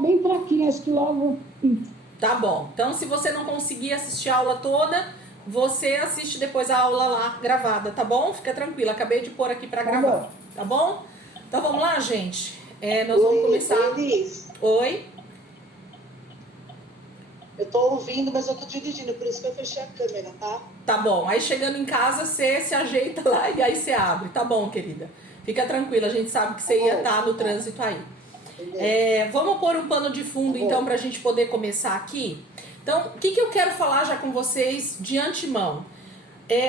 bem fraquinha, acho que logo... Tá bom. Então, se você não conseguir assistir a aula toda, você assiste depois a aula lá gravada, tá bom? Fica tranquila, acabei de pôr aqui pra gravar, bom. tá bom? Então, vamos lá, gente. Nós vamos começar... Elis, Oi? eu tô ouvindo, mas eu tô dirigindo, por isso que eu fechei a câmera, tá? Tá bom. Aí, chegando em casa, você se ajeita lá e aí você abre. Tá bom, querida. Fica tranquila, a gente sabe que você ia estar no trânsito aí. Vamos pôr um pano de fundo, então, pra gente poder começar aqui. Então, o que eu quero falar já com vocês de antemão?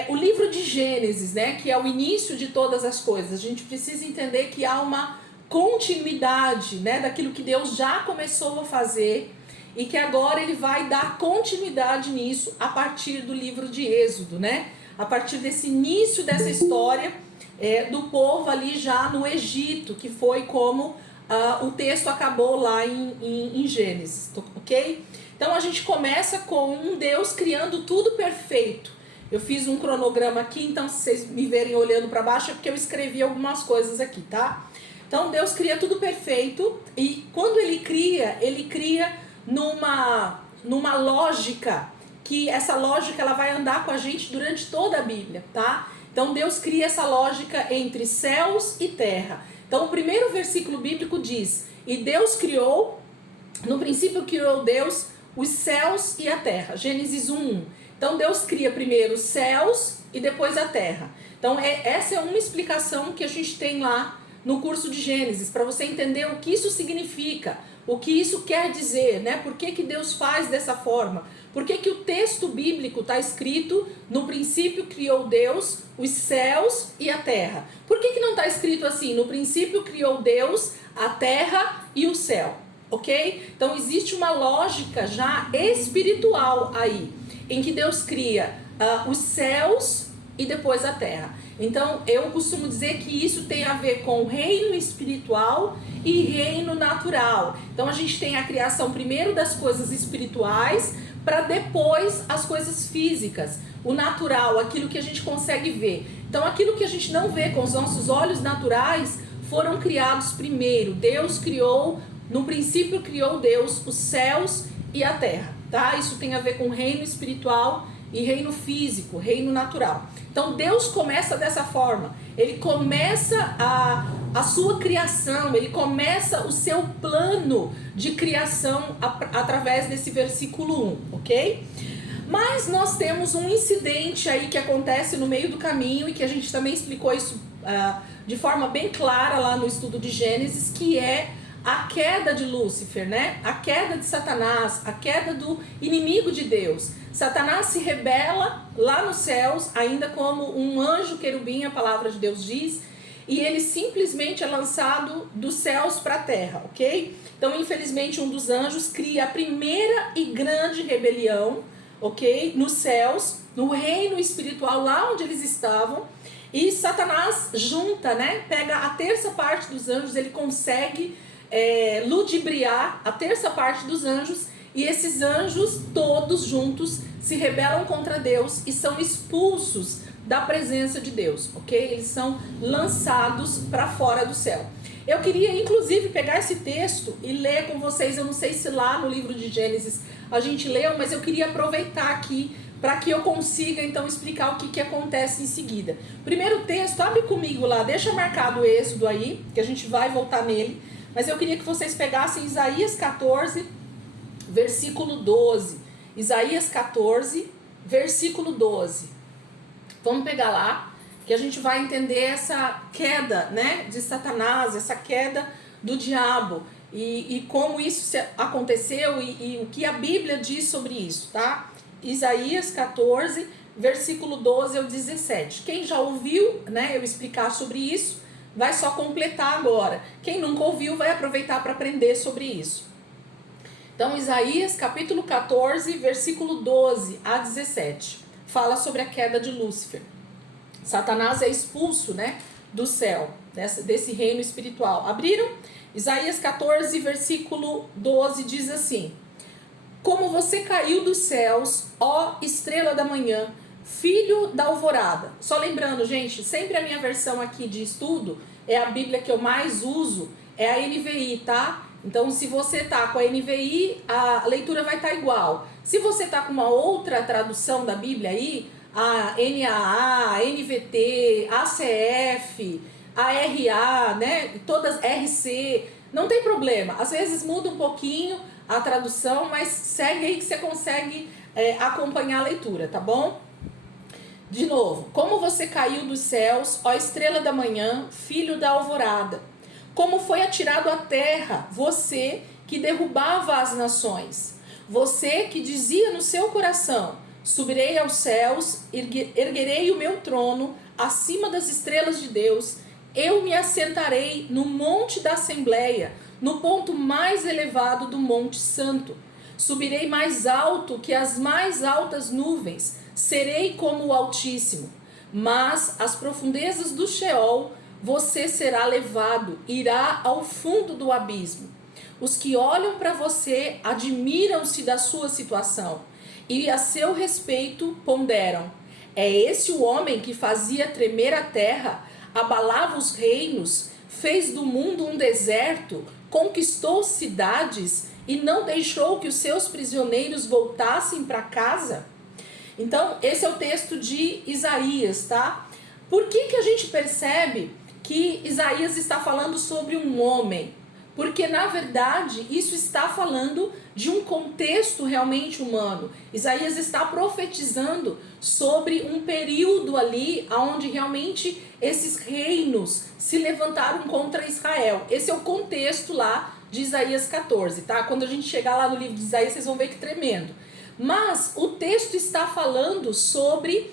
O livro de Gênesis, né, que é o início de todas as coisas. A gente precisa entender que há uma continuidade, né, daquilo que Deus já começou a fazer e que agora ele vai dar continuidade nisso a partir do livro de Êxodo, né? A partir desse início dessa história do povo ali já no Egito, que foi como o texto acabou lá em Gênesis, ok? Então a gente começa com um Deus criando tudo perfeito. Eu fiz um cronograma aqui, então se vocês me verem olhando para baixo é porque eu escrevi algumas coisas aqui, tá? Então Deus cria tudo perfeito e quando ele cria numa lógica, que essa lógica ela vai andar com a gente durante toda a Bíblia, tá? Então Deus cria essa lógica entre céus e terra. Então o primeiro versículo bíblico diz: e Deus criou, no princípio criou Deus os céus e a terra. Gênesis 1:1. Então Deus cria primeiro os céus e depois a terra. Então essa é uma explicação que a gente tem lá no curso de Gênesis, para você entender o que isso significa, o que isso quer dizer, né? Por que Deus faz dessa forma? Por que o texto bíblico está escrito: no princípio criou Deus os céus e a terra? Por que não está escrito assim: no princípio criou Deus a terra e o céu? Ok? Então existe uma lógica já espiritual aí, em que Deus cria os céus e depois a terra. Então eu costumo dizer que isso tem a ver com reino espiritual e reino natural. Então a gente tem a criação primeiro das coisas espirituais, para depois as coisas físicas, o natural, aquilo que a gente consegue ver. Então aquilo que a gente não vê com os nossos olhos naturais foram criados primeiro. Deus criou, no princípio criou Deus os céus e a terra, tá? Isso tem a ver com reino espiritual e reino físico, reino natural. Então Deus começa dessa forma, ele começa a sua criação, ele começa o seu plano de criação através desse versículo 1, ok? Mas nós temos um incidente aí que acontece no meio do caminho e que a gente também explicou isso de forma bem clara lá no estudo de Gênesis, que é a queda de Lúcifer, né? A queda de Satanás, a queda do inimigo de Deus. Satanás se rebela lá nos céus, ainda como um anjo querubim, a palavra de Deus diz, e ele simplesmente é lançado dos céus para a terra, ok? Então, infelizmente, um dos anjos cria a primeira e grande rebelião, ok? Nos céus, no reino espiritual, lá onde eles estavam, e Satanás junta, né? Pega a terça parte dos anjos, ele consegue ludibriar a terça parte dos anjos, e esses anjos todos juntos se rebelam contra Deus e são expulsos da presença de Deus, ok? Eles são lançados para fora do céu. Eu queria inclusive pegar esse texto e ler com vocês. Eu não sei se lá no livro de Gênesis a gente leu, mas eu queria aproveitar aqui para que eu consiga então explicar o que acontece em seguida. Primeiro texto, abre comigo lá, deixa marcado o Êxodo aí, que a gente vai voltar nele. Mas eu queria que vocês pegassem Isaías 14, versículo 12. Isaías 14, versículo 12. Vamos pegar lá, que a gente vai entender essa queda, né, de Satanás, essa queda do diabo. E como isso aconteceu e o que a Bíblia diz sobre isso, tá? Isaías 14, versículo 12 ao 17. Quem já ouviu, né, eu explicar sobre isso, vai só completar agora. Quem nunca ouviu vai aproveitar para aprender sobre isso. Então, Isaías capítulo 14, versículo 12 a 17. Fala sobre a queda de Lúcifer. Satanás é expulso, né, do céu, desse reino espiritual. Abriram? Isaías 14, versículo 12 diz assim: como você caiu dos céus, ó estrela da manhã, filho da alvorada. Só lembrando, gente, sempre a minha versão aqui de estudo é a Bíblia que eu mais uso, é a NVI, tá? Então, se você tá com a NVI, a leitura vai estar igual. Se você tá com uma outra tradução da Bíblia aí, a NAA, a NVT, a ACF, a RA, né? Todas RC, não tem problema. Às vezes muda um pouquinho a tradução, mas segue aí que você consegue acompanhar a leitura, tá bom? De novo, como você caiu dos céus, ó estrela da manhã, filho da alvorada. Como foi atirado à terra, você que derrubava as nações. Você que dizia no seu coração, subirei aos céus, erguerei o meu trono acima das estrelas de Deus. Eu me assentarei no monte da Assembleia, no ponto mais elevado do Monte Santo. Subirei mais alto que as mais altas nuvens, serei como o Altíssimo. Mas as profundezas do Sheol, você será levado, irá ao fundo do abismo. Os que olham para você admiram-se da sua situação e a seu respeito ponderam. É esse o homem que fazia tremer a terra, abalava os reinos, fez do mundo um deserto, conquistou cidades e não deixou que os seus prisioneiros voltassem para casa? Então, esse é o texto de Isaías, tá? Por que a gente percebe que Isaías está falando sobre um homem? Porque, na verdade, isso está falando de um contexto realmente humano. Isaías está profetizando sobre um período ali onde realmente esses reinos se levantaram contra Israel. Esse é o contexto lá de Isaías 14, tá? Quando a gente chegar lá no livro de Isaías, vocês vão ver que tremendo. Mas o texto está falando sobre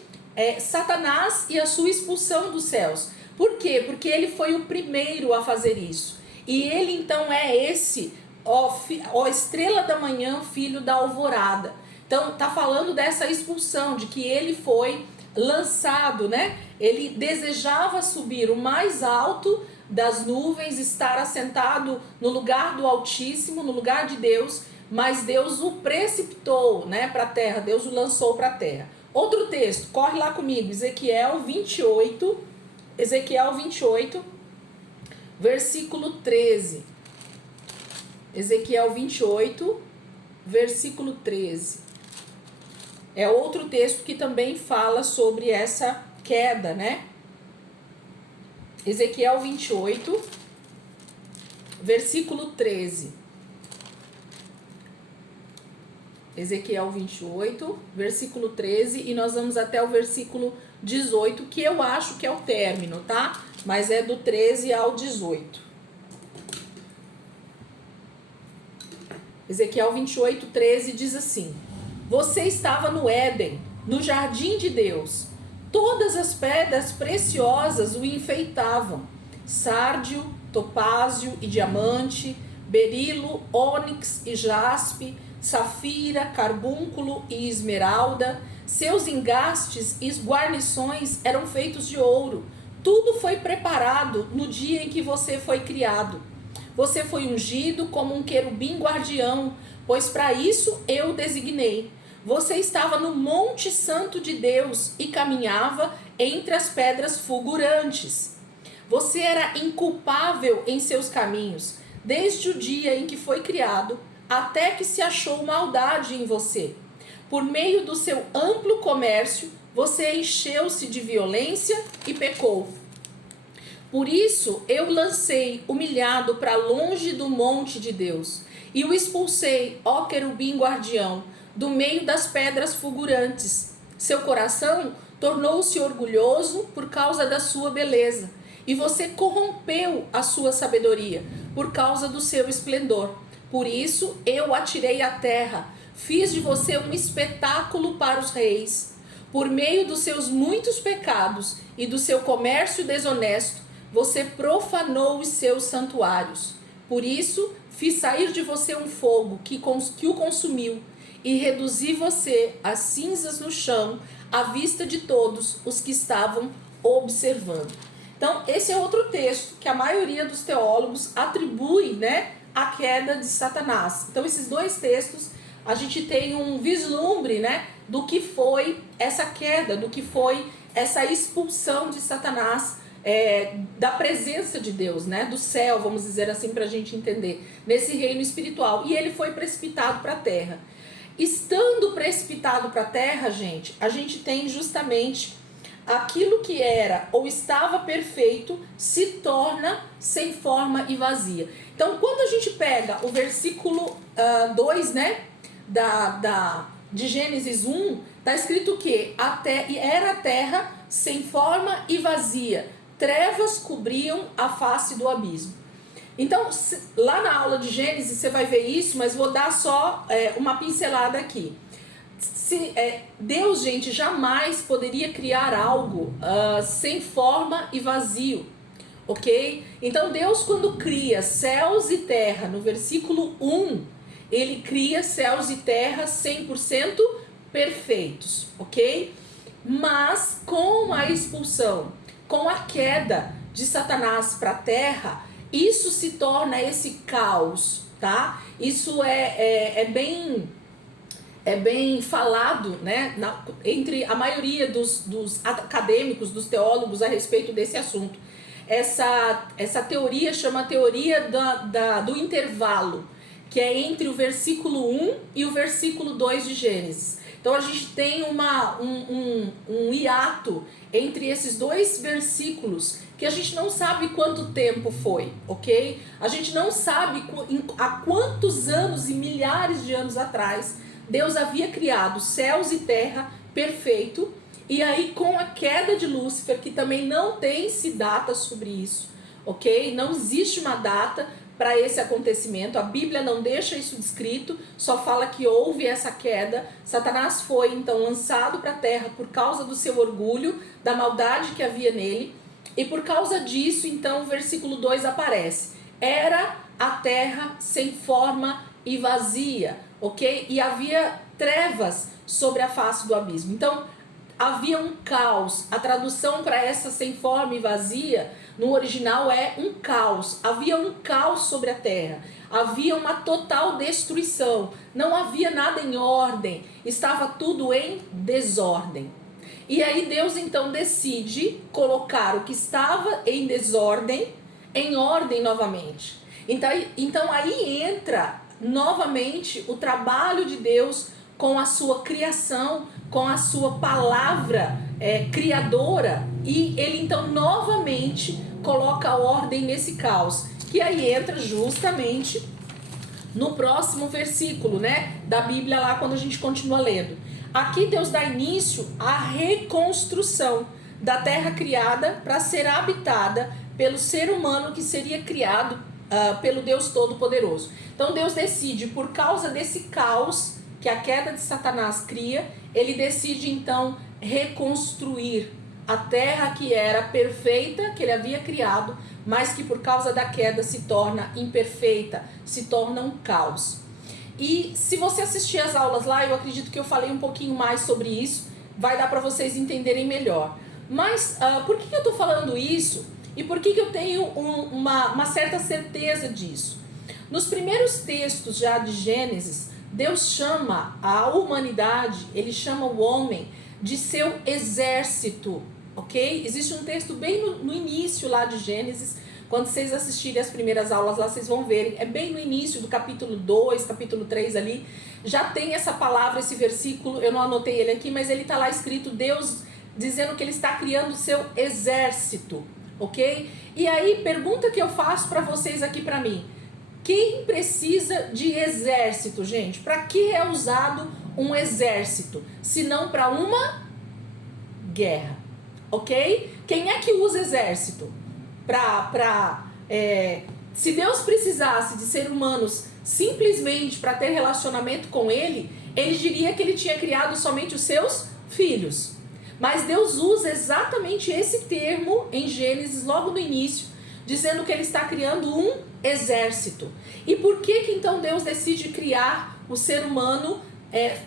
Satanás e a sua expulsão dos céus. Por quê? Porque ele foi o primeiro a fazer isso. E ele então é esse, ó estrela da manhã, filho da alvorada. Então tá falando dessa expulsão, de que ele foi lançado, né? Ele desejava subir o mais alto das nuvens, estar assentado no lugar do Altíssimo, no lugar de Deus, mas Deus o precipitou, né, para a terra, Deus o lançou para a terra. Outro texto, corre lá comigo, Ezequiel 28, versículo 13. Ezequiel 28, versículo 13. É outro texto que também fala sobre essa queda, né? Ezequiel 28, versículo 13. Ezequiel 28, versículo 13, e nós vamos até o versículo 18, que eu acho que é o término, tá? Mas é do 13 ao 18. Ezequiel 28, 13 diz assim: Você estava no Éden, no jardim de Deus. Todas as pedras preciosas o enfeitavam: sárdio, topázio e diamante, berilo, ônix e jaspe, safira, carbúnculo e esmeralda. Seus engastes e guarnições eram feitos de ouro. Tudo foi preparado no dia em que você foi criado. Você foi ungido como um querubim guardião, pois para isso eu o designei. Você estava no Monte Santo de Deus e caminhava entre as pedras fulgurantes. Você era inculpável em seus caminhos, desde o dia em que foi criado, até que se achou maldade em você. Por meio do seu amplo comércio, você encheu-se de violência e pecou. Por isso eu lancei humilhado para longe do monte de Deus, e o expulsei, ó querubim guardião, do meio das pedras fulgurantes. Seu coração tornou-se orgulhoso por causa da sua beleza, e você corrompeu a sua sabedoria por causa do seu esplendor. Por isso eu o atirei à terra, fiz de você um espetáculo para os reis. Por meio dos seus muitos pecados e do seu comércio desonesto, você profanou os seus santuários. Por isso fiz sair de você um fogo que o consumiu, e reduzi você a cinzas no chão, à vista de todos os que estavam observando. Então, esse é outro texto que a maioria dos teólogos atribui, né, à queda de Satanás. Então, esses dois textos, a gente tem um vislumbre, né, do que foi essa queda, do que foi essa expulsão de Satanás da presença de Deus, né? Do céu, vamos dizer assim, para a gente entender, nesse reino espiritual. E ele foi precipitado para a terra. Estando precipitado para a terra, gente, a gente tem justamente aquilo que era ou estava perfeito se torna sem forma e vazia. Então, quando a gente pega o versículo 2, né, de Gênesis 1, está escrito que era a terra sem forma e vazia, trevas cobriam a face do abismo. Então, lá na aula de Gênesis você vai ver isso, mas vou dar só uma pincelada aqui. Deus, gente, jamais poderia criar algo sem forma e vazio, ok? Então, Deus, quando cria céus e terra, no versículo 1, ele cria céus e terra 100% perfeitos, ok? Mas com a expulsão, com a queda de Satanás para a terra, isso se torna esse caos, tá? Isso é bem falado, né, entre a maioria dos acadêmicos, dos teólogos a respeito desse assunto. Essa teoria chama a teoria do intervalo, que é entre o versículo 1 e o versículo 2 de Gênesis. Então a gente tem um hiato entre esses dois versículos que a gente não sabe quanto tempo foi, ok? A gente não sabe há quantos anos e milhares de anos atrás Deus havia criado céus e terra perfeito, e aí com a queda de Lúcifer, que também não tem-se data sobre isso, ok? Não existe uma data para esse acontecimento, a Bíblia não deixa isso descrito, só fala que houve essa queda. Satanás foi então lançado para a terra por causa do seu orgulho, da maldade que havia nele, e por causa disso então o versículo 2 aparece: era a terra sem forma e vazia, ok? E havia trevas sobre a face do abismo. Então havia um caos. A tradução para essa sem forma e vazia no original é um caos. Havia um caos sobre a terra. Havia uma total destruição. Não havia nada em ordem. Estava tudo em desordem. E aí Deus então decide colocar o que estava em desordem em ordem novamente. Então aí entra novamente o trabalho de Deus com a sua criação, com a sua palavra criadora, e ele então novamente coloca ordem nesse caos, que aí entra justamente no próximo versículo, né, da Bíblia, lá quando a gente continua lendo. Aqui Deus dá início à reconstrução da terra criada para ser habitada pelo ser humano que seria criado pelo Deus Todo-Poderoso. Então Deus decide, por causa desse caos que a queda de Satanás cria, ele decide então reconstruir a terra que era perfeita, que ele havia criado, mas que por causa da queda se torna imperfeita, se torna um caos. E se você assistir as aulas lá, eu acredito que eu falei um pouquinho mais sobre isso, vai dar para vocês entenderem melhor. Mas por que eu estou falando isso? E por que eu tenho uma certa certeza disso? Nos primeiros textos já de Gênesis, Deus chama a humanidade, ele chama o homem de seu exército, ok? Existe um texto bem no início lá de Gênesis, quando vocês assistirem as primeiras aulas lá, vocês vão verem, é bem no início do capítulo 2, capítulo 3 ali, já tem essa palavra, esse versículo, eu não anotei ele aqui, mas ele está lá escrito, Deus dizendo que ele está criando o seu exército, ok? E aí, pergunta que eu faço para vocês aqui para mim, quem precisa de exército, gente? Para que é usado um exército? Se não para uma guerra, ok? Quem é que usa exército? Se Deus precisasse de seres humanos simplesmente para ter relacionamento com ele, ele diria que ele tinha criado somente os seus filhos. Mas Deus usa exatamente esse termo em Gênesis, logo no início, dizendo que ele está criando um exército. E por que então Deus decide criar o ser humano,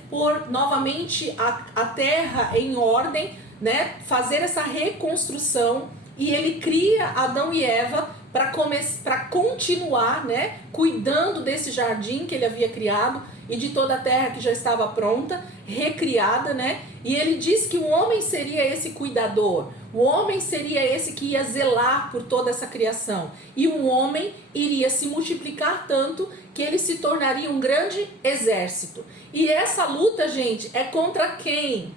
pôr novamente a terra em ordem, né? Fazer essa reconstrução, e ele cria Adão e Eva para continuar, né, cuidando desse jardim que ele havia criado e de toda a terra que já estava pronta, recriada, né? E ele diz que o homem seria esse cuidador, o homem seria esse que ia zelar por toda essa criação. E o homem iria se multiplicar tanto que ele se tornaria um grande exército. E essa luta, gente, é contra quem?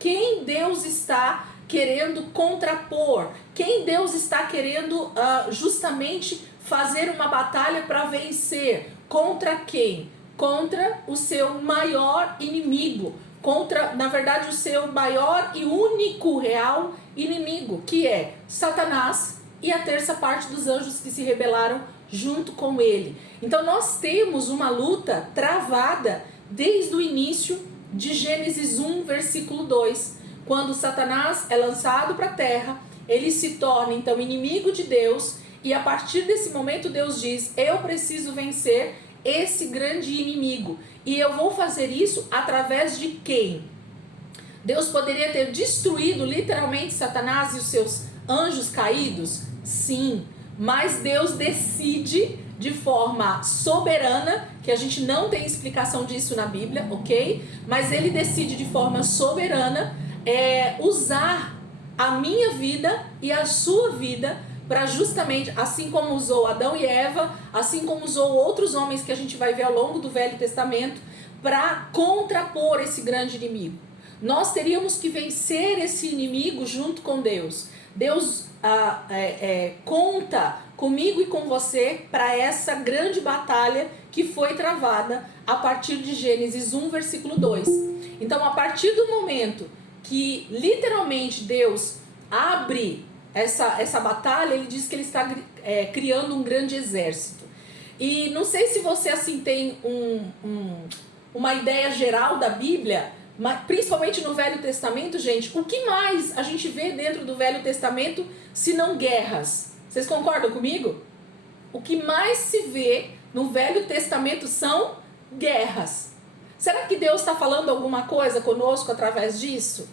Quem Deus está querendo contrapor? Quem Deus está querendo justamente fazer uma batalha para vencer? Contra quem? Contra o seu maior inimigo. Contra, na verdade, o seu maior e único real inimigo, que é Satanás e a terça parte dos anjos que se rebelaram junto com ele. Então nós temos uma luta travada desde o início de Gênesis 1, versículo 2. Quando Satanás é lançado para a terra, ele se torna então inimigo de Deus, e a partir desse momento Deus diz: eu preciso vencer esse grande inimigo, e eu vou fazer isso através de quem? Deus poderia ter destruído literalmente Satanás e os seus anjos caídos? Sim, mas Deus decide de forma soberana, que a gente não tem explicação disso na Bíblia, ok? Mas ele decide de forma soberana usar a minha vida e a sua vida para justamente, assim como usou Adão e Eva, assim como usou outros homens que a gente vai ver ao longo do Velho Testamento, para contrapor esse grande inimigo. Nós teríamos que vencer esse inimigo junto com Deus. Deus conta comigo e com você para essa grande batalha que foi travada a partir de Gênesis 1, versículo 2. Então, a partir do momento que literalmente Deus abre essa batalha, ele diz que ele está criando um grande exército. E não sei se você assim tem uma ideia geral da Bíblia, mas principalmente no Velho Testamento, gente, o que mais a gente vê dentro do Velho Testamento se não guerras? Vocês concordam comigo? O que mais se vê no Velho Testamento são guerras. Será que Deus está falando alguma coisa conosco através disso?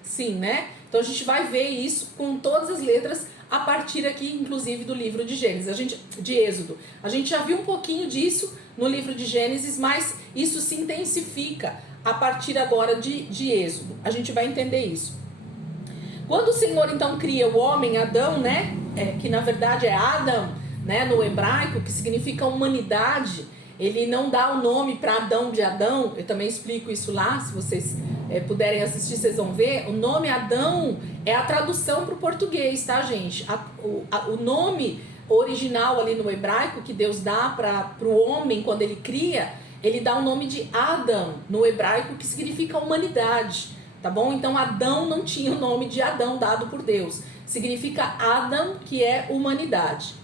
Sim, né? Então a gente vai ver isso com todas as letras a partir aqui, inclusive, do livro de Gênesis, de Êxodo. A gente já viu um pouquinho disso no livro de Gênesis, mas isso se intensifica a partir agora de Êxodo. A gente vai entender isso. Quando o Senhor então cria o homem, Adão, né? Que na verdade é Adam, né? No hebraico, que significa humanidade. Ele não dá o nome para Adão de Adão. Eu também explico isso lá, se vocês puderem assistir, vocês vão ver. O nome Adão é a tradução para o português, tá, gente? O nome original ali no hebraico que Deus dá para o homem quando ele cria, ele dá o nome de Adam no hebraico, que significa humanidade, tá bom? Então Adão não tinha o nome de Adão dado por Deus. Significa Adam, que é humanidade.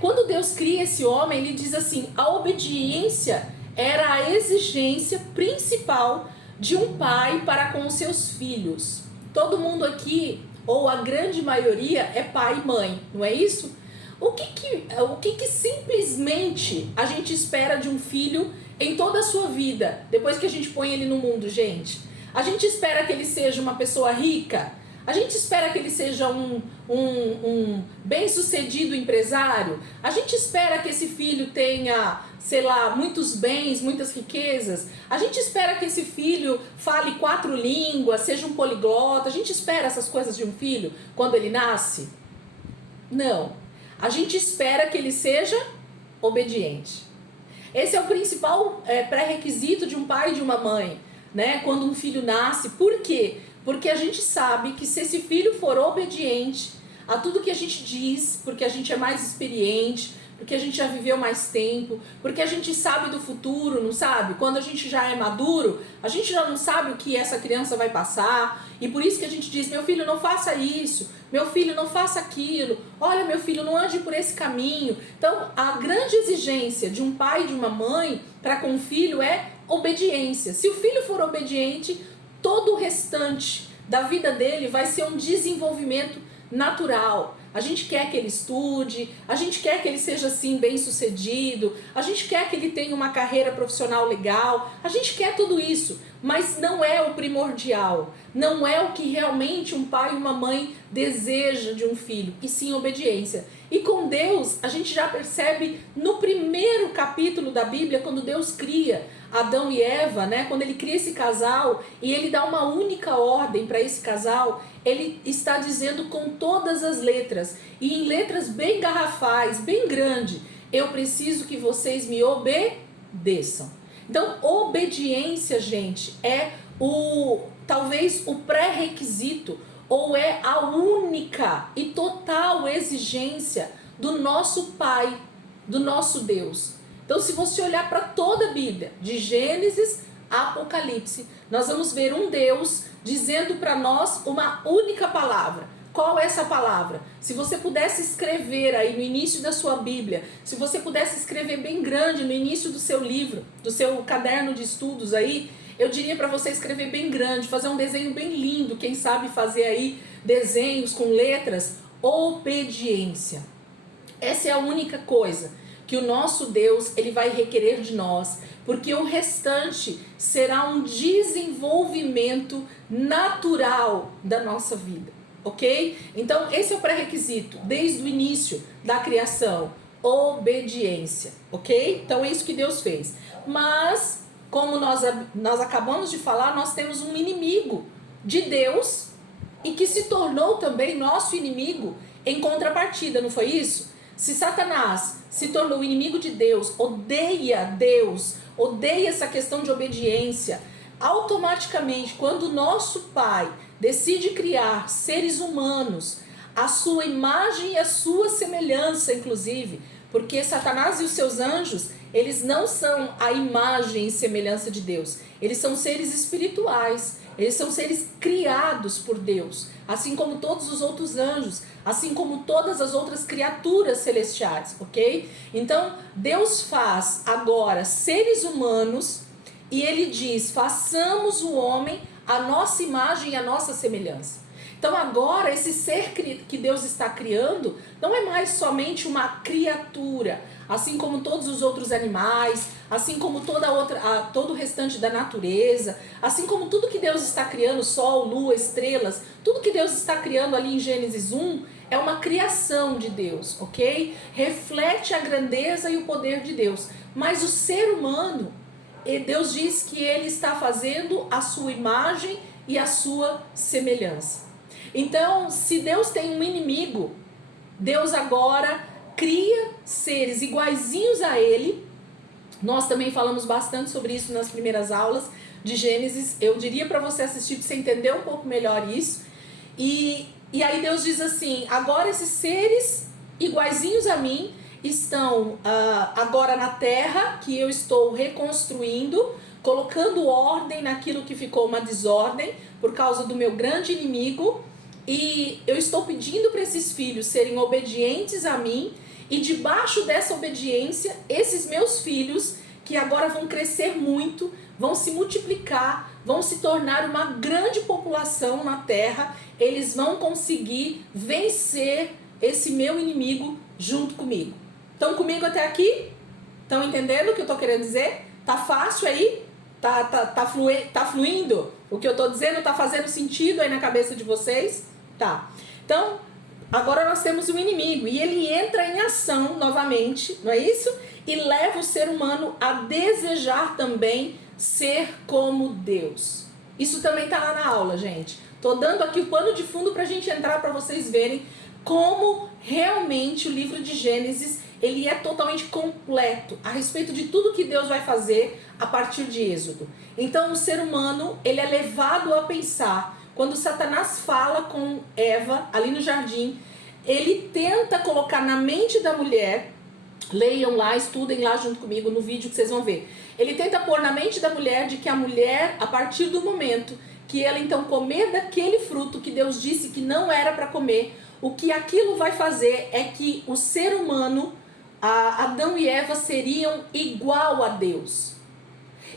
Quando Deus cria esse homem, ele diz assim: a obediência era a exigência principal de um pai para com os seus filhos. Todo mundo aqui, ou a grande maioria, é pai e mãe, não é isso? O que simplesmente a gente espera de um filho em toda a sua vida, depois que a gente põe ele no mundo, gente? A gente espera que ele seja uma pessoa rica? A gente espera que ele seja um bem-sucedido empresário? A gente espera que esse filho tenha, sei lá, muitos bens, muitas riquezas? A gente espera que esse filho fale 4 línguas, seja um poliglota? A gente espera essas coisas de um filho quando ele nasce? Não. A gente espera que ele seja obediente. Esse é o principal pré-requisito de um pai e de uma mãe, né? Quando um filho nasce. Por quê? Porque a gente sabe que se esse filho for obediente a tudo que a gente diz, porque a gente é mais experiente, porque a gente já viveu mais tempo, porque a gente sabe do futuro, não sabe? Quando a gente já é maduro, a gente já não sabe o que essa criança vai passar, e por isso que a gente diz: meu filho, não faça isso, meu filho, não faça aquilo, olha, meu filho, não ande por esse caminho. Então, a grande exigência de um pai e de uma mãe para com o filho é obediência. Se o filho for obediente, todo o restante da vida dele vai ser um desenvolvimento natural. A gente quer que ele estude, a gente quer que ele seja assim bem sucedido, a gente quer que ele tenha uma carreira profissional legal, a gente quer tudo isso, mas não é o primordial, não é o que realmente um pai e uma mãe deseja de um filho, e sim obediência. E com Deus, a gente já percebe no primeiro capítulo da Bíblia, quando Deus cria Adão e Eva, né? Quando ele cria esse casal e ele dá uma única ordem para esse casal, ele está dizendo com todas as letras, e em letras bem garrafais, bem grande: eu preciso que vocês me obedeçam. Então, obediência, gente, é talvez o pré-requisito, ou é a única e total exigência do nosso Pai, do nosso Deus. Então, se você olhar para toda a Bíblia, de Gênesis a Apocalipse, nós vamos ver um Deus dizendo para nós uma única palavra. Qual é essa palavra? Se você pudesse escrever aí no início da sua Bíblia, se você pudesse escrever bem grande no início do seu livro, do seu caderno de estudos aí, eu diria para você escrever bem grande, fazer um desenho bem lindo, quem sabe fazer aí desenhos com letras: obediência. Essa é a única coisa que o nosso Deus ele vai requerer de nós, porque o restante será um desenvolvimento natural da nossa vida, ok? Então esse é o pré-requisito, desde o início da criação: obediência, ok? Então é isso que Deus fez. Mas, como nós acabamos de falar, nós temos um inimigo de Deus e que se tornou também nosso inimigo em contrapartida, não foi isso? Se Satanás se tornou inimigo de Deus, odeia essa questão de obediência, automaticamente, quando o nosso Pai decide criar seres humanos, a sua imagem e a sua semelhança, inclusive, porque Satanás e os seus anjos, eles não são a imagem e semelhança de Deus, eles são seres espirituais, eles são seres criados por Deus, assim como todos os outros anjos, assim como todas as outras criaturas celestiais, ok? Então, Deus faz agora seres humanos e ele diz: façamos o homem a nossa imagem e a nossa semelhança. Então agora esse ser que Deus está criando não é mais somente uma criatura, assim como todos os outros animais, assim como todo o restante da natureza, assim como tudo que Deus está criando, sol, lua, estrelas, tudo que Deus está criando ali em Gênesis 1 é uma criação de Deus, ok? Reflete a grandeza e o poder de Deus. Mas o ser humano, Deus diz que ele está fazendo a sua imagem e a sua semelhança. Então, se Deus tem um inimigo, Deus agora cria seres iguaizinhos a ele. Nós também falamos bastante sobre isso nas primeiras aulas de Gênesis. Eu diria para você assistir, para você entender um pouco melhor isso. E aí Deus diz assim: agora esses seres iguaizinhos a mim estão agora na terra, que eu estou reconstruindo, colocando ordem naquilo que ficou uma desordem por causa do meu grande inimigo. E eu estou pedindo para esses filhos serem obedientes a mim, e debaixo dessa obediência, esses meus filhos, que agora vão crescer muito, vão se multiplicar, vão se tornar uma grande população na terra, eles vão conseguir vencer esse meu inimigo junto comigo. Estão comigo até aqui? Estão entendendo o que eu estou querendo dizer? Tá fácil aí? Tá fluindo? O que eu estou dizendo está fazendo sentido aí na cabeça de vocês? Tá. Então, agora nós temos um inimigo e ele entra em ação novamente, não é isso? E leva o ser humano a desejar também ser como Deus. Isso também tá lá na aula, gente. Tô dando aqui o pano de fundo pra gente entrar, para vocês verem como realmente o livro de Gênesis, ele é totalmente completo a respeito de tudo que Deus vai fazer a partir de Êxodo. Então, o ser humano, ele é levado a pensar. Quando Satanás fala com Eva, ali no jardim, ele tenta colocar na mente da mulher, leiam lá, estudem lá junto comigo no vídeo que vocês vão ver. Ele tenta pôr na mente da mulher de que a mulher, a partir do momento que ela então comer daquele fruto que Deus disse que não era para comer, o que aquilo vai fazer é que o ser humano, Adão e Eva, seriam igual a Deus.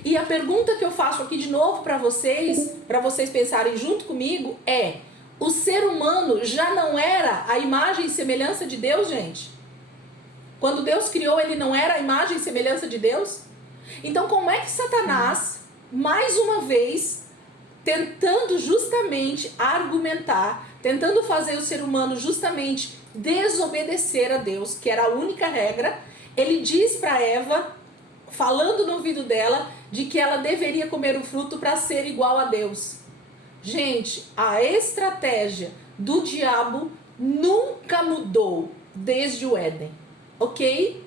E a pergunta que eu faço aqui de novo para vocês pensarem junto comigo é: o ser humano já não era a imagem e semelhança de Deus, gente? Quando Deus criou, ele não era a imagem e semelhança de Deus? Então, como é que Satanás, mais uma vez, tentando justamente argumentar, tentando fazer o ser humano justamente desobedecer a Deus, que era a única regra, ele diz para Eva, falando no ouvido dela, de que ela deveria comer o fruto para ser igual a Deus. Gente, a estratégia do diabo nunca mudou desde o Éden, ok?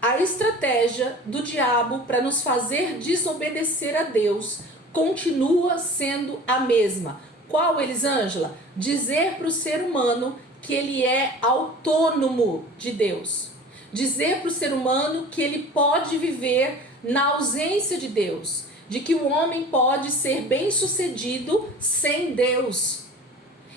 A estratégia do diabo para nos fazer desobedecer a Deus continua sendo a mesma. Qual, Elisângela? Dizer para o ser humano que ele é autônomo de Deus. Dizer para o ser humano que ele pode viver na ausência de Deus. De que o homem pode ser bem-sucedido sem Deus.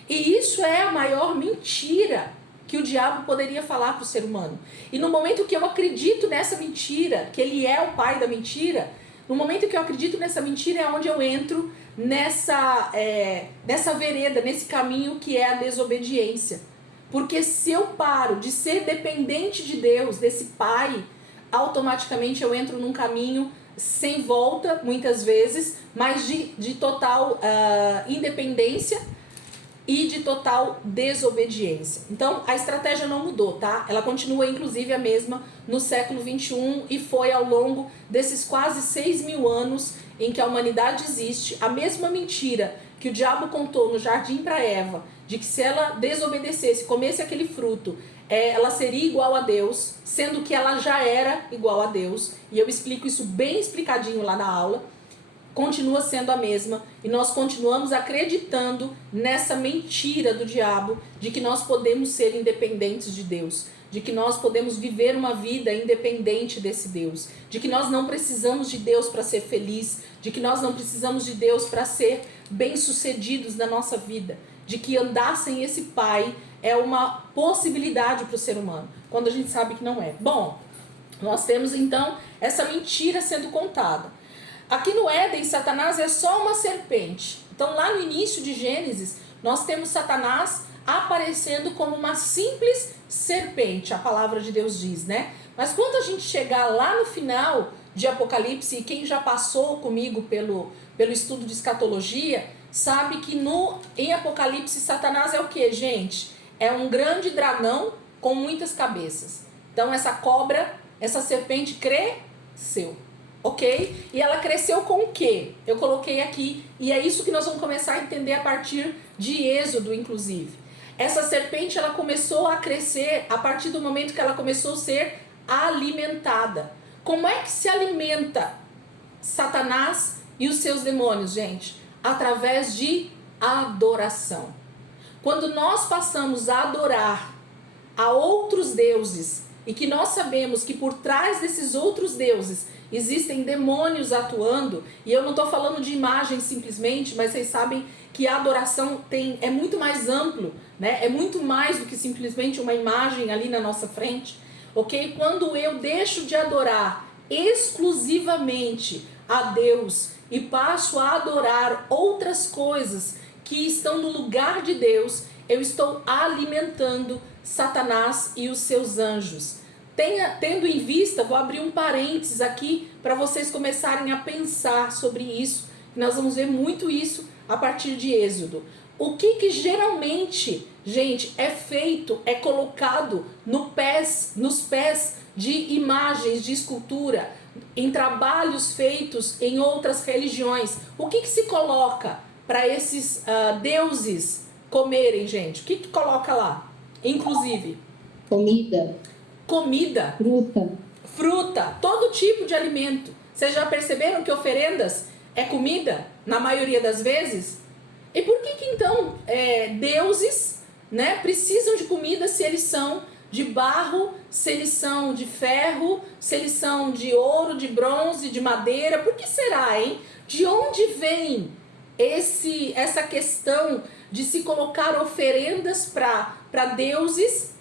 E isso é a maior mentira que o diabo poderia falar para o ser humano. E no momento que eu acredito nessa mentira, que ele é o pai da mentira, no momento que eu acredito nessa mentira é onde eu entro nessa vereda, nesse caminho que é a desobediência. Porque se eu paro de ser dependente de Deus, desse pai, automaticamente eu entro num caminho sem volta, muitas vezes, mas de total independência e de total desobediência. Então, a estratégia não mudou, tá? Ela continua, inclusive, a mesma no século XXI e foi ao longo desses quase 6.000 anos em que a humanidade existe, a mesma mentira que o diabo contou no jardim para Eva, de que se ela desobedecesse, comesse aquele fruto, ela seria igual a Deus, sendo que ela já era igual a Deus, e eu explico isso bem explicadinho lá na aula, continua sendo a mesma, e nós continuamos acreditando nessa mentira do diabo, de que nós podemos ser independentes de Deus, de que nós podemos viver uma vida independente desse Deus, de que nós não precisamos de Deus para ser feliz, de que nós não precisamos de Deus para ser bem-sucedidos na nossa vida, de que andar sem esse pai é uma possibilidade para o ser humano, quando a gente sabe que não é. Bom, nós temos então essa mentira sendo contada. Aqui no Éden, Satanás é só uma serpente. Então lá no início de Gênesis, nós temos Satanás aparecendo como uma simples serpente, a palavra de Deus diz, né? Mas quando a gente chegar lá no final de Apocalipse, e quem já passou comigo pelo estudo de escatologia, sabe que em Apocalipse Satanás é o que, gente? É um grande dragão com muitas cabeças. Então essa cobra, essa serpente cresceu, ok? E ela cresceu com o quê? Eu coloquei aqui, e é isso que nós vamos começar a entender a partir de Êxodo, inclusive. Essa serpente, ela começou a crescer a partir do momento que ela começou a ser alimentada. Como é que se alimenta Satanás e os seus demônios, gente? Através de adoração. Quando nós passamos a adorar a outros deuses e que nós sabemos que por trás desses outros deuses existem demônios atuando, e eu não estou falando de imagem simplesmente, mas vocês sabem que a adoração é muito mais amplo, né? É muito mais do que simplesmente uma imagem ali na nossa frente, ok? Quando eu deixo de adorar exclusivamente a Deus e passo a adorar outras coisas que estão no lugar de Deus, eu estou alimentando Satanás e os seus anjos. Tendo em vista, vou abrir um parênteses aqui para vocês começarem a pensar sobre isso. Nós vamos ver muito isso a partir de Êxodo. O que geralmente, gente, é feito, é colocado nos pés de imagens, de escultura, em trabalhos feitos em outras religiões. O que se coloca para esses deuses comerem, gente? O que coloca lá? Inclusive comida, fruta, todo tipo de alimento. Vocês já perceberam que oferendas é comida, na maioria das vezes? E por que então deuses, né, precisam de comida se eles são de barro, se eles são de ferro, se eles são de ouro, de bronze, de madeira? Por que será, hein? De onde vem essa questão de se colocar oferendas para deuses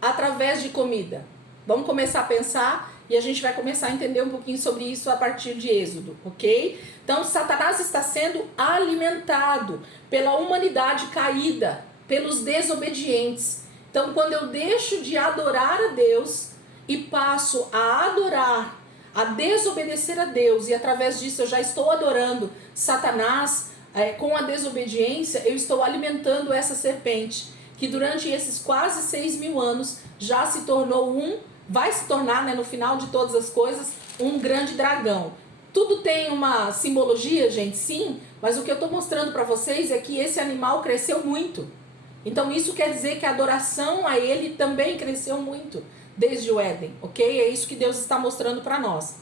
através de comida? Vamos começar a pensar e a gente vai começar a entender um pouquinho sobre isso a partir de Êxodo, ok? Então, Satanás está sendo alimentado pela humanidade caída, pelos desobedientes. Então, quando eu deixo de adorar a Deus e passo a adorar, a desobedecer a Deus, e através disso eu já estou adorando Satanás, com a desobediência, eu estou alimentando essa serpente, que durante esses quase 6.000 anos já se tornou vai se tornar, né, no final de todas as coisas, um grande dragão. Tudo tem uma simbologia, gente, sim, mas o que eu estou mostrando para vocês é que esse animal cresceu muito. Então isso quer dizer que a adoração a ele também cresceu muito desde o Éden, ok? É isso que Deus está mostrando para nós.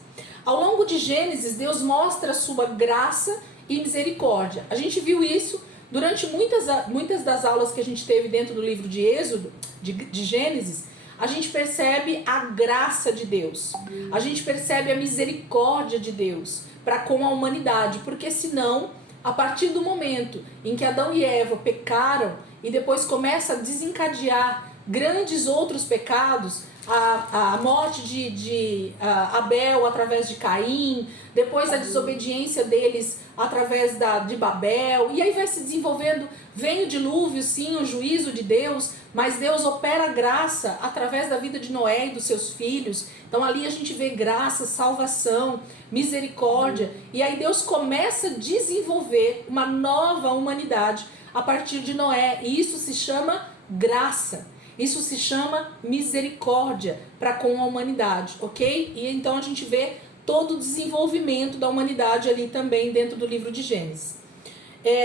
Ao longo de Gênesis, Deus mostra a sua graça e misericórdia. A gente viu isso durante muitas das aulas que a gente teve dentro do livro de Êxodo, de Gênesis. A gente percebe a graça de Deus, a gente percebe a misericórdia de Deus para com a humanidade, porque senão, a partir do momento em que Adão e Eva pecaram e depois começa a desencadear grandes outros pecados, a morte de Abel através de Caim, depois a desobediência deles através de Babel, e aí vai se desenvolvendo, vem o dilúvio, sim, o juízo de Deus, mas Deus opera graça através da vida de Noé e dos seus filhos. Então ali a gente vê graça, salvação, misericórdia, e aí Deus começa a desenvolver uma nova humanidade a partir de Noé, e isso se chama graça. Isso se chama misericórdia para com a humanidade, ok? E então a gente vê todo o desenvolvimento da humanidade ali também dentro do livro de Gênesis.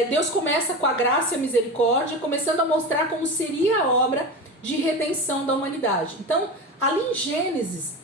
Deus começa com a graça e a misericórdia, começando a mostrar como seria a obra de redenção da humanidade. Então, ali em Gênesis,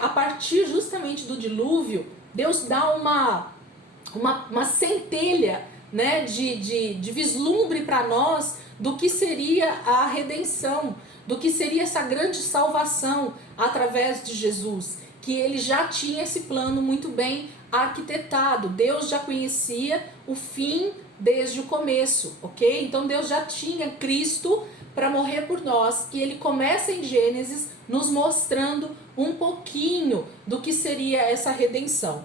a partir justamente do dilúvio, Deus dá uma centelha, né, de vislumbre para nós do que seria a redenção, do que seria essa grande salvação através de Jesus, que ele já tinha esse plano muito bem arquitetado. Deus já conhecia o fim desde o começo, ok? Então Deus já tinha Cristo para morrer por nós, e ele começa em Gênesis nos mostrando um pouquinho do que seria essa redenção.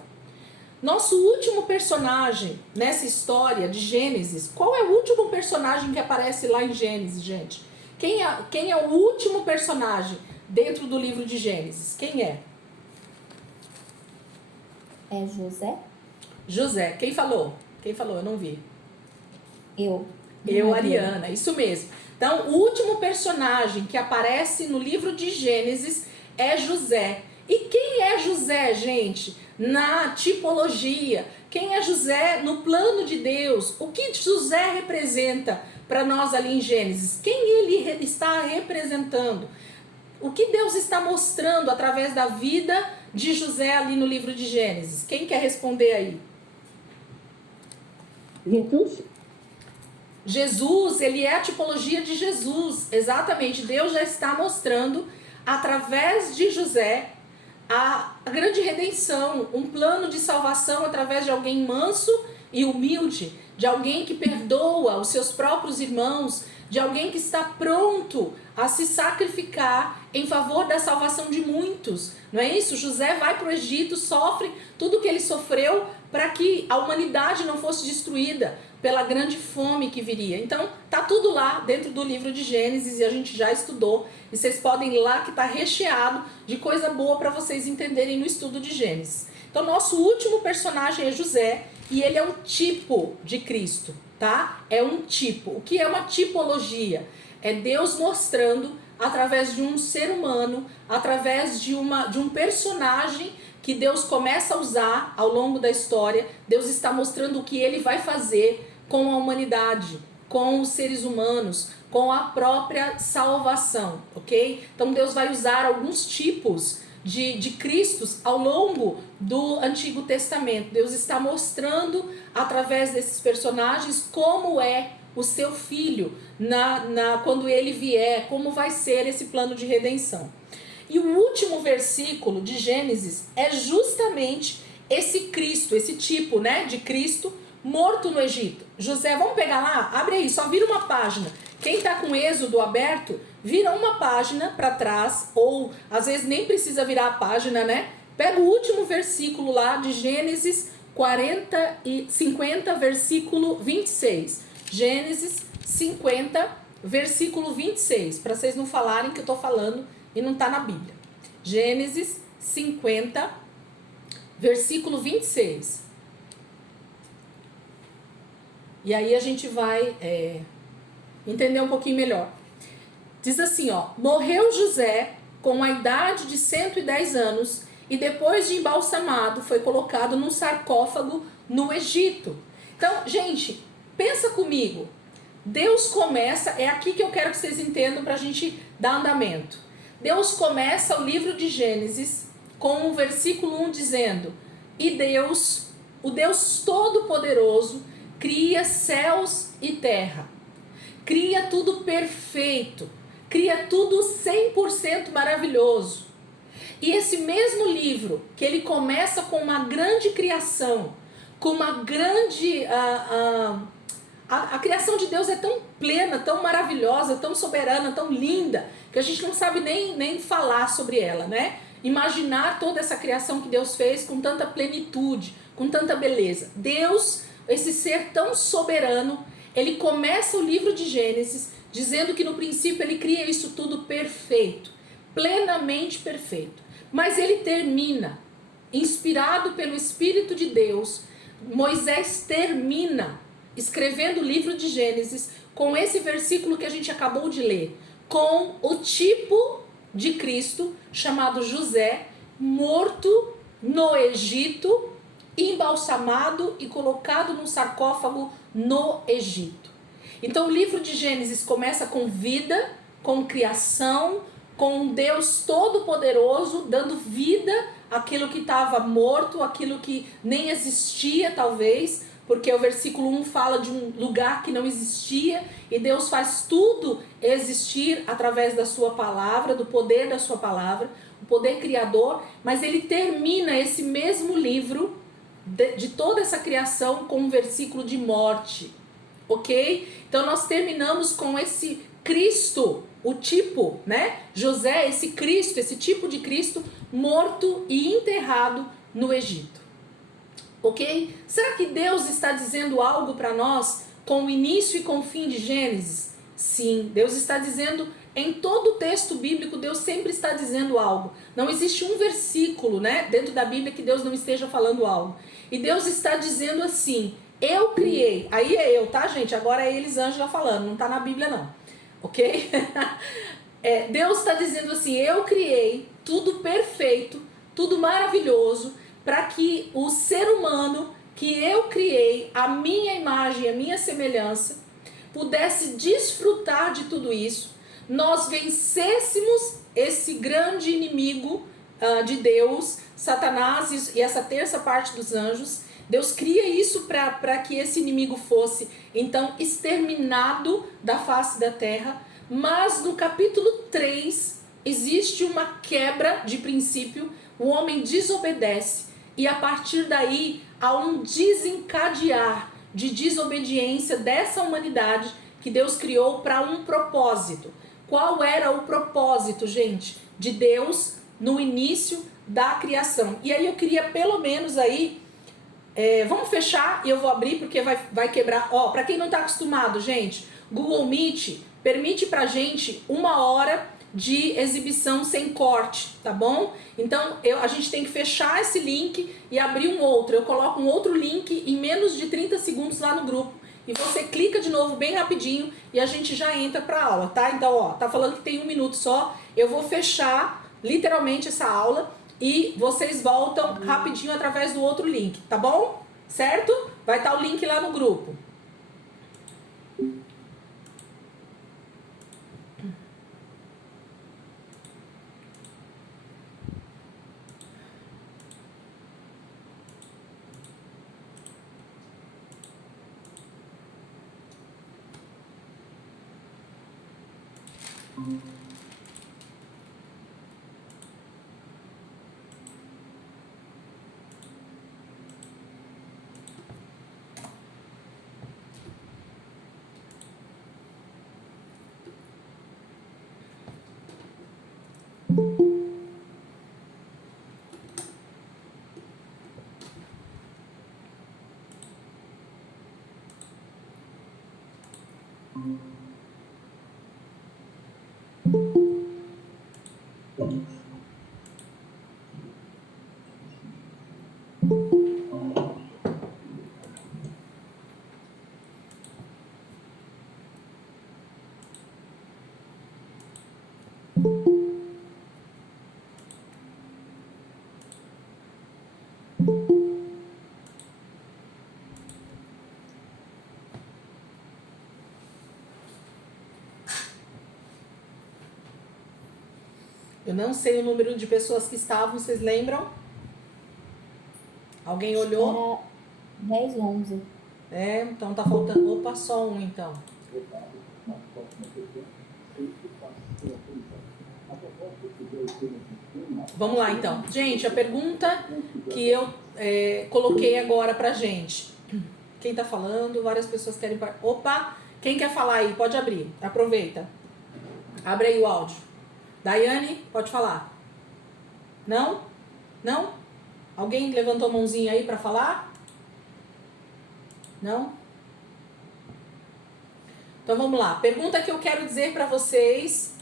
Nosso último personagem nessa história de Gênesis, qual é o último personagem que aparece lá em Gênesis, gente? Quem é o último personagem dentro do livro de Gênesis? Quem é? É José? José. Quem falou? Quem falou? Eu não vi. Eu, Ariana. Isso mesmo. Então, o último personagem que aparece no livro de Gênesis é José. E quem é José, gente? Na tipologia. Quem é José no plano de Deus? O que José representa para nós ali em Gênesis? Quem ele está representando? O que Deus está mostrando através da vida de José ali no livro de Gênesis? Quem quer responder aí? Jesus? Jesus, ele é a tipologia de Jesus. Exatamente. Deus já está mostrando através de José a grande redenção, um plano de salvação através de alguém manso e humilde, de alguém que perdoa os seus próprios irmãos, de alguém que está pronto a se sacrificar em favor da salvação de muitos. Não é isso? José vai para o Egito, sofre tudo o que ele sofreu para que a humanidade não fosse destruída pela grande fome que viria. Então, tá tudo lá dentro do livro de Gênesis, e a gente já estudou, e vocês podem ir lá que tá recheado de coisa boa para vocês entenderem no estudo de Gênesis. Então, nosso último personagem é José, e ele é um tipo de Cristo, tá? É um tipo. O que é uma tipologia? É Deus mostrando através de um ser humano, através de um personagem que Deus começa a usar ao longo da história. Deus está mostrando o que ele vai fazer com a humanidade, com os seres humanos, com a própria salvação, ok? Então Deus vai usar alguns tipos de Cristos ao longo do Antigo Testamento. Deus está mostrando através desses personagens como é o seu filho quando ele vier, como vai ser esse plano de redenção. E o último versículo de Gênesis é justamente esse Cristo, esse tipo, né, de Cristo morto no Egito. José, vamos pegar lá? Abre aí, só vira uma página. Quem está com Êxodo aberto, vira uma página para trás, ou às vezes nem precisa virar a página, né? Pega o último versículo lá de Gênesis 50, versículo 26. Gênesis 50, versículo 26, para vocês não falarem que eu estou falando e não está na Bíblia. Gênesis 50, versículo 26. E aí a gente vai entender um pouquinho melhor. Diz assim, ó: morreu José com a idade de 110 anos e depois de embalsamado foi colocado num sarcófago no Egito. Então, gente, pensa comigo. Deus começa, é aqui que eu quero que vocês entendam para a gente dar andamento. Deus começa o livro de Gênesis com o versículo 1 dizendo: e Deus, o Deus Todo-Poderoso, cria céus e terra. Cria tudo perfeito. Cria tudo 100% maravilhoso. E esse mesmo livro, que ele começa com uma grande criação, com uma grande... A criação de Deus é tão plena, tão maravilhosa, tão soberana, tão linda, que a gente não sabe nem falar sobre ela, né? Imaginar toda essa criação que Deus fez com tanta plenitude, com tanta beleza. Deus, esse ser tão soberano, ele começa o livro de Gênesis dizendo que no princípio ele cria isso tudo perfeito, plenamente perfeito. Mas ele termina, inspirado pelo Espírito de Deus, Moisés termina escrevendo o livro de Gênesis com esse versículo que a gente acabou de ler, com o tipo de Cristo chamado José, morto no Egito, embalsamado e colocado num sarcófago no Egito. Então o livro de Gênesis começa com vida, com criação, com um Deus todo-poderoso dando vida àquilo que estava morto, àquilo que nem existia talvez, porque o versículo 1 fala de um lugar que não existia e Deus faz tudo existir através da sua palavra, do poder da sua palavra, o poder criador, mas ele termina esse mesmo livro de toda essa criação com um versículo de morte, ok? Então nós terminamos com esse Cristo, o tipo, né? José, esse Cristo, esse tipo de Cristo morto e enterrado no Egito. Ok? Será que Deus está dizendo algo para nós com o início e com o fim de Gênesis? Sim, Deus está dizendo, em todo o texto bíblico, Deus sempre está dizendo algo. Não existe um versículo, né, dentro da Bíblia que Deus não esteja falando algo. E Deus está dizendo assim: eu criei. Aí é eu, tá, gente? Agora é Elisângela falando, não está na Bíblia não. Ok? Deus está dizendo assim: eu criei tudo perfeito, tudo maravilhoso, para que o ser humano que eu criei, a minha imagem, a minha semelhança, pudesse desfrutar de tudo isso, nós vencêssemos esse grande inimigo de Deus, Satanás e essa terça parte dos anjos. Deus cria isso para que esse inimigo fosse, então, exterminado da face da terra. Mas no capítulo 3 existe uma quebra de princípio, o homem desobedece. E a partir daí há um desencadear de desobediência dessa humanidade que Deus criou para um propósito. Qual era o propósito, gente, de Deus no início da criação? E aí eu queria pelo menos aí, vamos fechar e eu vou abrir porque vai quebrar. Ó, para quem não está acostumado, gente, Google Meet permite pra gente 1 hora de exibição sem corte, tá bom? Então a gente tem que fechar esse link e abrir um outro. Eu coloco um outro link em menos de 30 segundos lá no grupo e você clica de novo bem rapidinho e a gente já entra pra aula, tá? Então, ó, tá falando que tem 1 minuto só. Eu vou fechar literalmente essa aula e vocês voltam rapidinho através do outro link, tá bom? Certo? Vai estar o link lá no grupo. não sei o número de pessoas que estavam, vocês lembram? Alguém olhou? Era 10, 11. Então tá faltando. Opa, só um então. Vamos lá então. Gente, a pergunta que eu coloquei agora pra gente. Quem tá falando? Várias pessoas querem... Opa! Quem quer falar aí? Pode abrir. Aproveita. Abre aí o áudio. Daiane, pode falar. Não? Não? Alguém levantou a mãozinha aí pra falar? Não? Então vamos lá. Pergunta que eu quero dizer pra vocês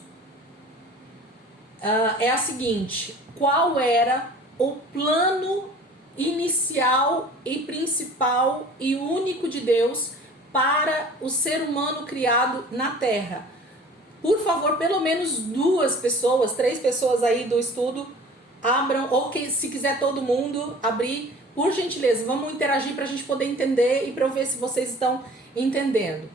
é a seguinte: qual era o plano inicial e principal e único de Deus para o ser humano criado na Terra? Por favor, pelo menos 2 pessoas, 3 pessoas aí do estudo, abram, ou que, se quiser todo mundo abrir, por gentileza, vamos interagir para a gente poder entender e para eu ver se vocês estão entendendo.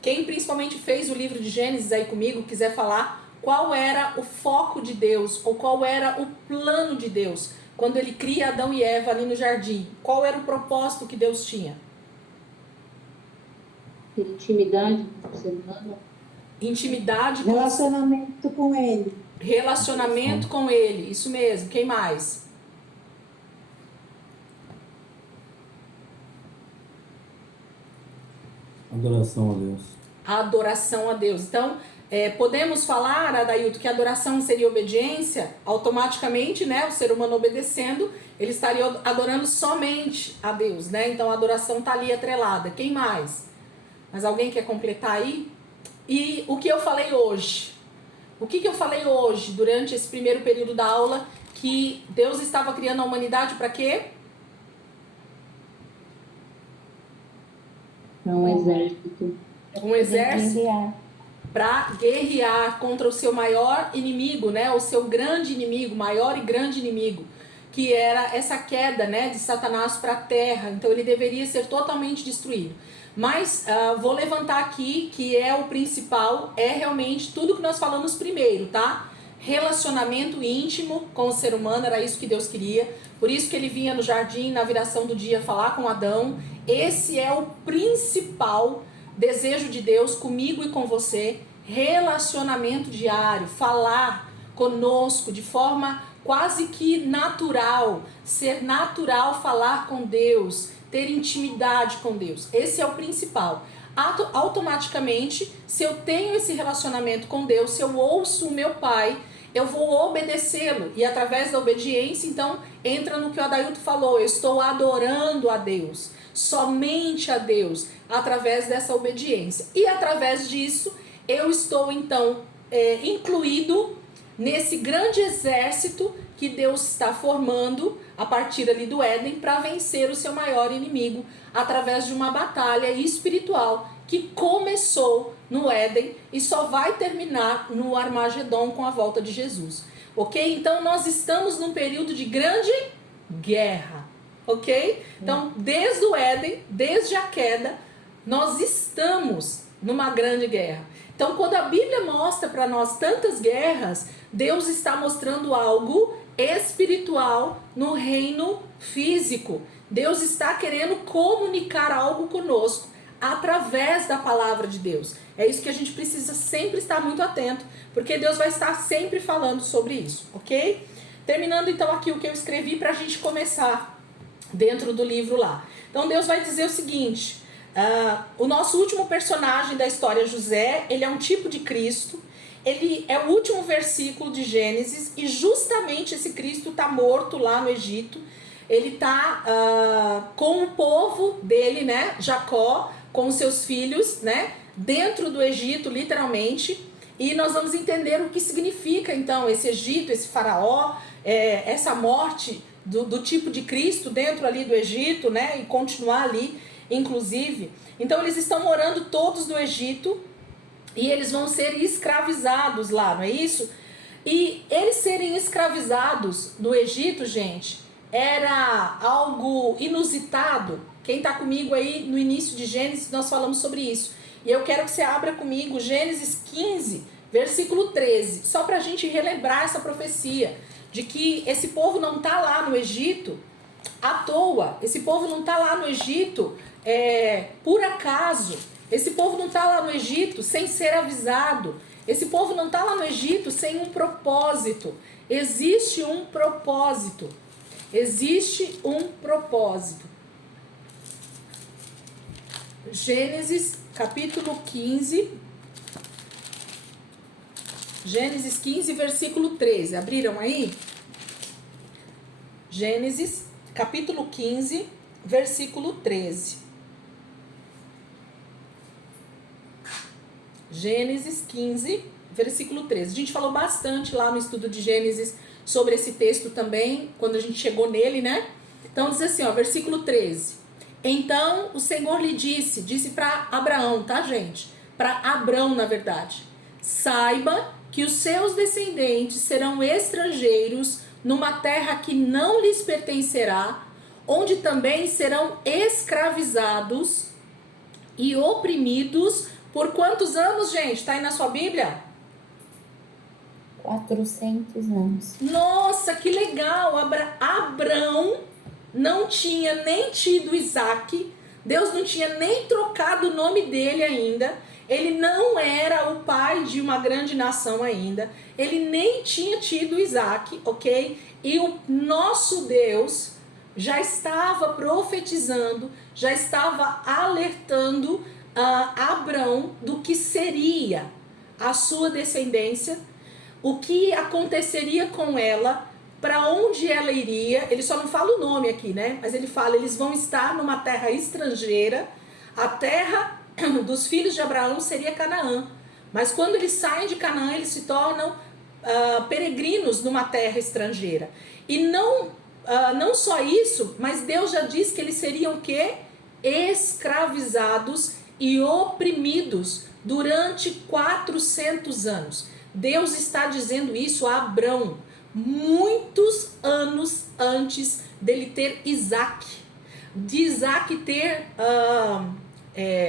Quem principalmente fez o livro de Gênesis aí comigo, quiser falar qual era o foco de Deus, ou qual era o plano de Deus, quando ele cria Adão e Eva ali no jardim, qual era o propósito que Deus tinha? Ter intimidade com o ser humano. Intimidade com Relacionamento com ele. relacionamento com ele, isso mesmo. Quem mais? Adoração a Deus. Adoração a Deus. Então, podemos falar, Adailto, que a adoração seria obediência? Automaticamente, né, o ser humano obedecendo, ele estaria adorando somente a Deus, né? Então a adoração está ali atrelada. Quem mais? Mas alguém quer completar aí? E o que eu falei hoje? O que eu falei hoje, durante esse primeiro período da aula, que Deus estava criando a humanidade para quê? Para um exército. Um exército Guerrear. para guerrear contra o seu maior inimigo, né? O seu grande inimigo, maior e grande inimigo, que era essa queda, né, de Satanás para a terra. Então ele deveria ser totalmente destruído. Mas vou levantar aqui que é o principal, é realmente tudo que nós falamos primeiro, tá? Relacionamento íntimo com o ser humano, era isso que Deus queria. Por isso que ele vinha no jardim, na viração do dia, falar com Adão. Esse é o principal desejo de Deus comigo e com você. Relacionamento diário, falar conosco de forma quase que natural. Ser natural falar com Deus, ter intimidade com Deus. Esse é o principal. Automaticamente, se eu tenho esse relacionamento com Deus, se eu ouço o meu Pai, eu vou obedecê-lo. E através da obediência, então, entra no que o Adailto falou. Eu estou adorando a Deus, somente a Deus, através dessa obediência. E através disso, eu estou, então, incluído nesse grande exército que Deus está formando a partir ali do Éden para vencer o seu maior inimigo através de uma batalha espiritual que começou no Éden e só vai terminar no Armagedon com a volta de Jesus. Ok? Então nós estamos num período de grande guerra. Ok? Então desde o Éden, desde a queda, nós estamos numa grande guerra. Então quando a Bíblia mostra para nós tantas guerras, Deus está mostrando algo espiritual no reino físico. Deus está querendo comunicar algo conosco através da palavra de Deus. É isso que a gente precisa sempre estar muito atento, porque Deus vai estar sempre falando sobre isso, ok? Terminando então aqui o que eu escrevi para a gente começar dentro do livro lá. Então Deus vai dizer o seguinte: o nosso último personagem da história, José, ele é um tipo de Cristo. Ele é o último versículo de Gênesis e justamente esse Cristo está morto lá no Egito. Ele está com o povo dele, né, Jacó, com os seus filhos, né, dentro do Egito, literalmente. E nós vamos entender o que significa então esse Egito, esse faraó, essa morte do tipo de Cristo dentro ali do Egito, né, e continuar ali, inclusive. Então eles estão morando todos no Egito. E eles vão ser escravizados lá, não é isso? E eles serem escravizados no Egito, gente, era algo inusitado. Quem está comigo aí no início de Gênesis, nós falamos sobre isso. E eu quero que você abra comigo Gênesis 15, versículo 13, só para a gente relembrar essa profecia, de que esse povo não está lá no Egito à toa, esse povo não está lá no Egito por acaso, esse povo não está lá no Egito sem ser avisado, esse povo não está lá no Egito sem um propósito. Existe um propósito. Existe um propósito. Gênesis capítulo 15. Gênesis 15, versículo 13. Abriram aí? Gênesis capítulo 15, versículo 13. Gênesis 15, versículo 13. A gente falou bastante lá no estudo de Gênesis sobre esse texto também, quando a gente chegou nele, né? Então diz assim, ó, versículo 13. Então o Senhor lhe disse para Abraão, tá, gente? Para Abrão, na verdade. Saiba que os seus descendentes serão estrangeiros numa terra que não lhes pertencerá, onde também serão escravizados e oprimidos por quantos anos, gente? Tá aí na sua Bíblia? 400 anos. Nossa, que legal! Abrão não tinha nem tido Isaac, Deus não tinha nem trocado o nome dele ainda, ele não era o pai de uma grande nação ainda, ele nem tinha tido Isaac, ok? E o nosso Deus já estava profetizando, já estava alertando a Abrão do que seria a sua descendência, o que aconteceria com ela, para onde ela iria. Ele só não fala o nome aqui, né? Mas ele fala, eles vão estar numa terra estrangeira. A terra dos filhos de Abraão seria Canaã. Mas quando eles saem de Canaã, eles se tornam peregrinos numa terra estrangeira. E não só isso, mas Deus já diz que eles seriam o quê? Escravizados e oprimidos durante 400 anos. Deus está dizendo isso a Abrão muitos anos antes dele ter Isaac, de Isaac ter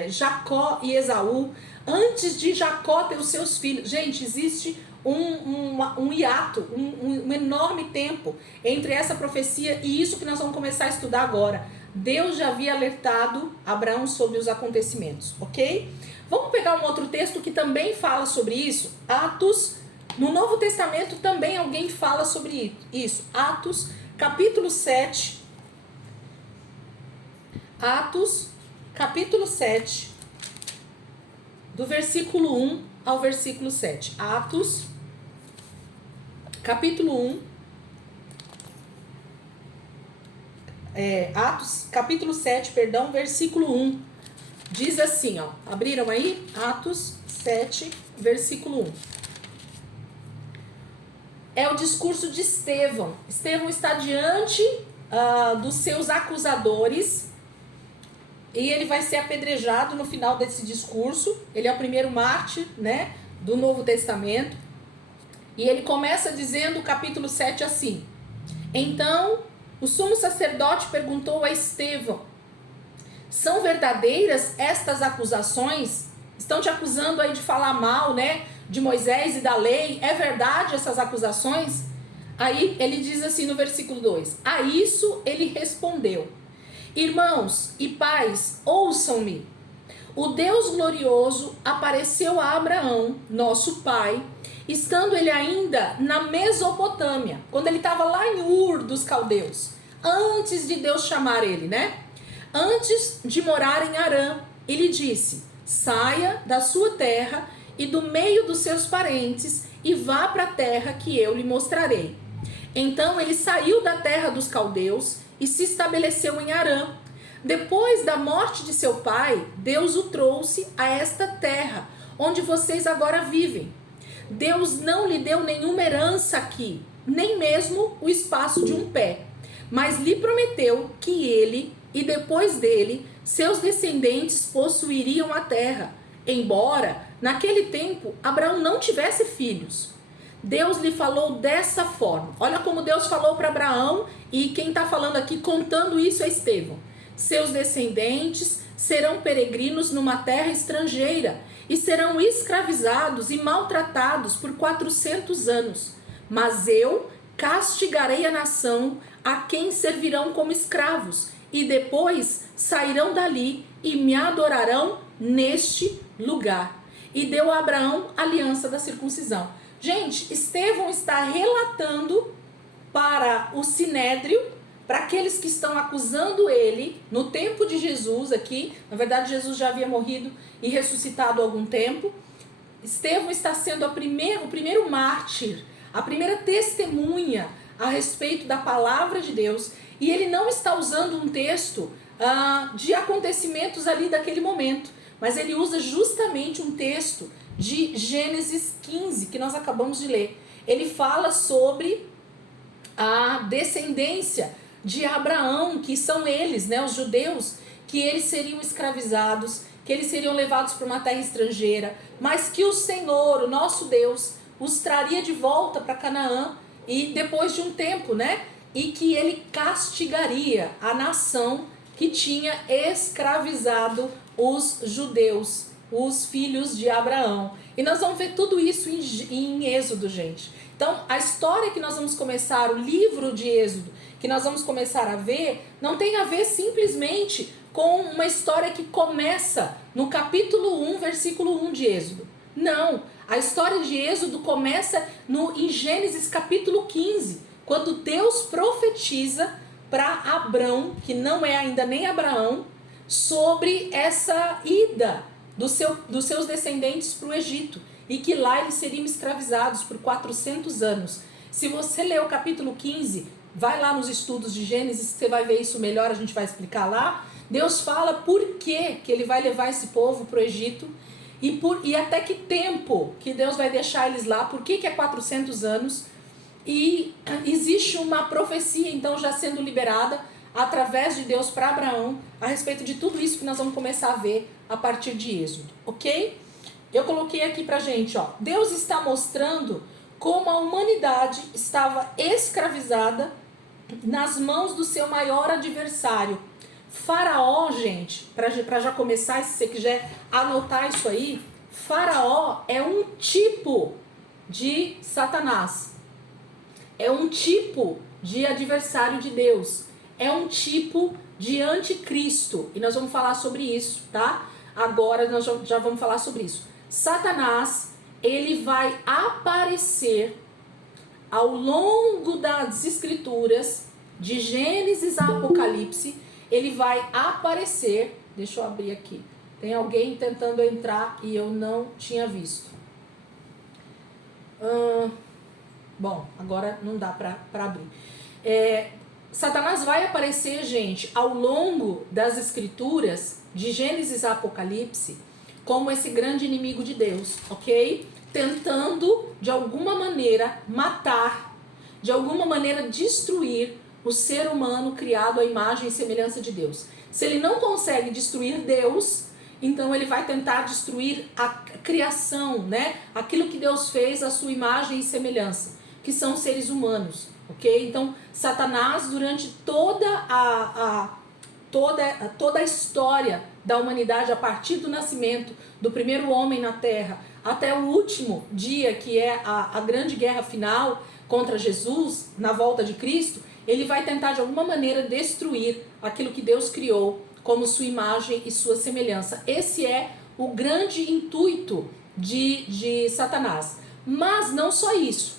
Jacó e Esaú, antes de Jacó ter os seus filhos. Gente, existe um hiato, um enorme tempo entre essa profecia e isso que nós vamos começar a estudar agora. Deus já havia alertado Abraão sobre os acontecimentos, ok? Vamos pegar um outro texto que também fala sobre isso, Atos. No Novo Testamento também alguém fala sobre isso. Atos, capítulo 7. Atos, capítulo 7, do versículo 1 ao versículo 7. Atos, capítulo 1. Atos, capítulo 7, perdão, versículo 1. Diz assim, ó. Abriram aí? Atos 7, versículo 1. É o discurso de Estevão. Estevão está diante dos seus acusadores e ele vai ser apedrejado no final desse discurso. Ele é o primeiro mártir, né, do Novo Testamento. E ele começa dizendo, capítulo 7, assim: Então, o sumo sacerdote perguntou a Estevão: são verdadeiras estas acusações? Estão te acusando aí de falar mal, né, de Moisés e da lei? É verdade essas acusações? Aí ele diz assim no versículo 2: a isso ele respondeu: irmãos e pais, ouçam-me. O Deus glorioso apareceu a Abraão, nosso pai, estando ele ainda na Mesopotâmia, quando ele estava lá em Ur dos Caldeus, antes de Deus chamar ele, né? Antes de morar em Harã, ele disse: saia da sua terra e do meio dos seus parentes e vá para a terra que eu lhe mostrarei. Então ele saiu da terra dos caldeus e se estabeleceu em Harã. Depois da morte de seu pai, Deus o trouxe a esta terra, onde vocês agora vivem. Deus não lhe deu nenhuma herança aqui, nem mesmo o espaço de um pé, mas lhe prometeu que ele e depois dele, seus descendentes possuiriam a terra, embora naquele tempo Abraão não tivesse filhos. Deus lhe falou dessa forma. Olha como Deus falou para Abraão, e quem está falando aqui, contando isso, é Estevão. Seus descendentes serão peregrinos numa terra estrangeira, e serão escravizados e maltratados por 400 anos. Mas eu castigarei a nação a quem servirão como escravos, e depois sairão dali e me adorarão neste lugar. E deu a Abraão a aliança da circuncisão. Gente, Estevão está relatando para o Sinédrio, para aqueles que estão acusando ele no tempo de Jesus aqui. Na verdade, Jesus já havia morrido e ressuscitado há algum tempo. Estevão está sendo o primeiro mártir, a primeira testemunha a respeito da palavra de Deus. E ele não está usando um texto de acontecimentos ali daquele momento, mas ele usa justamente um texto de Gênesis 15, que nós acabamos de ler. Ele fala sobre a descendência de Abraão, que são eles, né, os judeus, que eles seriam escravizados, que eles seriam levados para uma terra estrangeira, mas que o Senhor, o nosso Deus, os traria de volta para Canaã, e depois de um tempo, né, e que ele castigaria a nação que tinha escravizado os judeus, os filhos de Abraão. E nós vamos ver tudo isso em Êxodo, gente. Então, a história que nós vamos começar, o livro de Êxodo, que nós vamos começar a ver, não tem a ver simplesmente com uma história que começa no capítulo 1, versículo 1 de Êxodo. Não, a história de Êxodo começa em Gênesis capítulo 15, quando Deus profetiza para Abrão, que não é ainda nem Abraão, sobre essa ida dos seus descendentes para o Egito, e que lá eles seriam escravizados por 400 anos. Se você ler o capítulo 15, vai lá nos estudos de Gênesis, você vai ver isso melhor, a gente vai explicar lá. Deus fala por que ele vai levar esse povo para o Egito, e até que tempo que Deus vai deixar eles lá, por que é 400 anos, e existe uma profecia então já sendo liberada através de Deus para Abraão a respeito de tudo isso que nós vamos começar a ver a partir de Êxodo, ok? Eu coloquei aqui pra gente, ó, Deus está mostrando como a humanidade estava escravizada nas mãos do seu maior adversário. Faraó, gente, para já começar, se você quiser anotar isso aí, Faraó é um tipo de Satanás, é um tipo de adversário de Deus, é um tipo de anticristo, e nós vamos falar sobre isso, tá? Agora nós já vamos falar sobre isso. Satanás, ele vai aparecer ao longo das escrituras, de Gênesis a Apocalipse, ele vai aparecer, deixa eu abrir aqui, tem alguém tentando entrar e eu não tinha visto. Bom, agora não dá para abrir. Satanás vai aparecer, gente, ao longo das escrituras, de Gênesis a Apocalipse, como esse grande inimigo de Deus, ok? Tentando, de alguma maneira, matar, de alguma maneira destruir o ser humano criado à imagem e semelhança de Deus. Se ele não consegue destruir Deus, então ele vai tentar destruir a criação, né? Aquilo que Deus fez à sua imagem e semelhança, que são seres humanos, ok? Então, Satanás, durante toda a história da humanidade, a partir do nascimento do primeiro homem na Terra, até o último dia, que é a grande guerra final contra Jesus, na volta de Cristo, ele vai tentar de alguma maneira destruir aquilo que Deus criou como sua imagem e sua semelhança. Esse é o grande intuito de Satanás. Mas não só isso.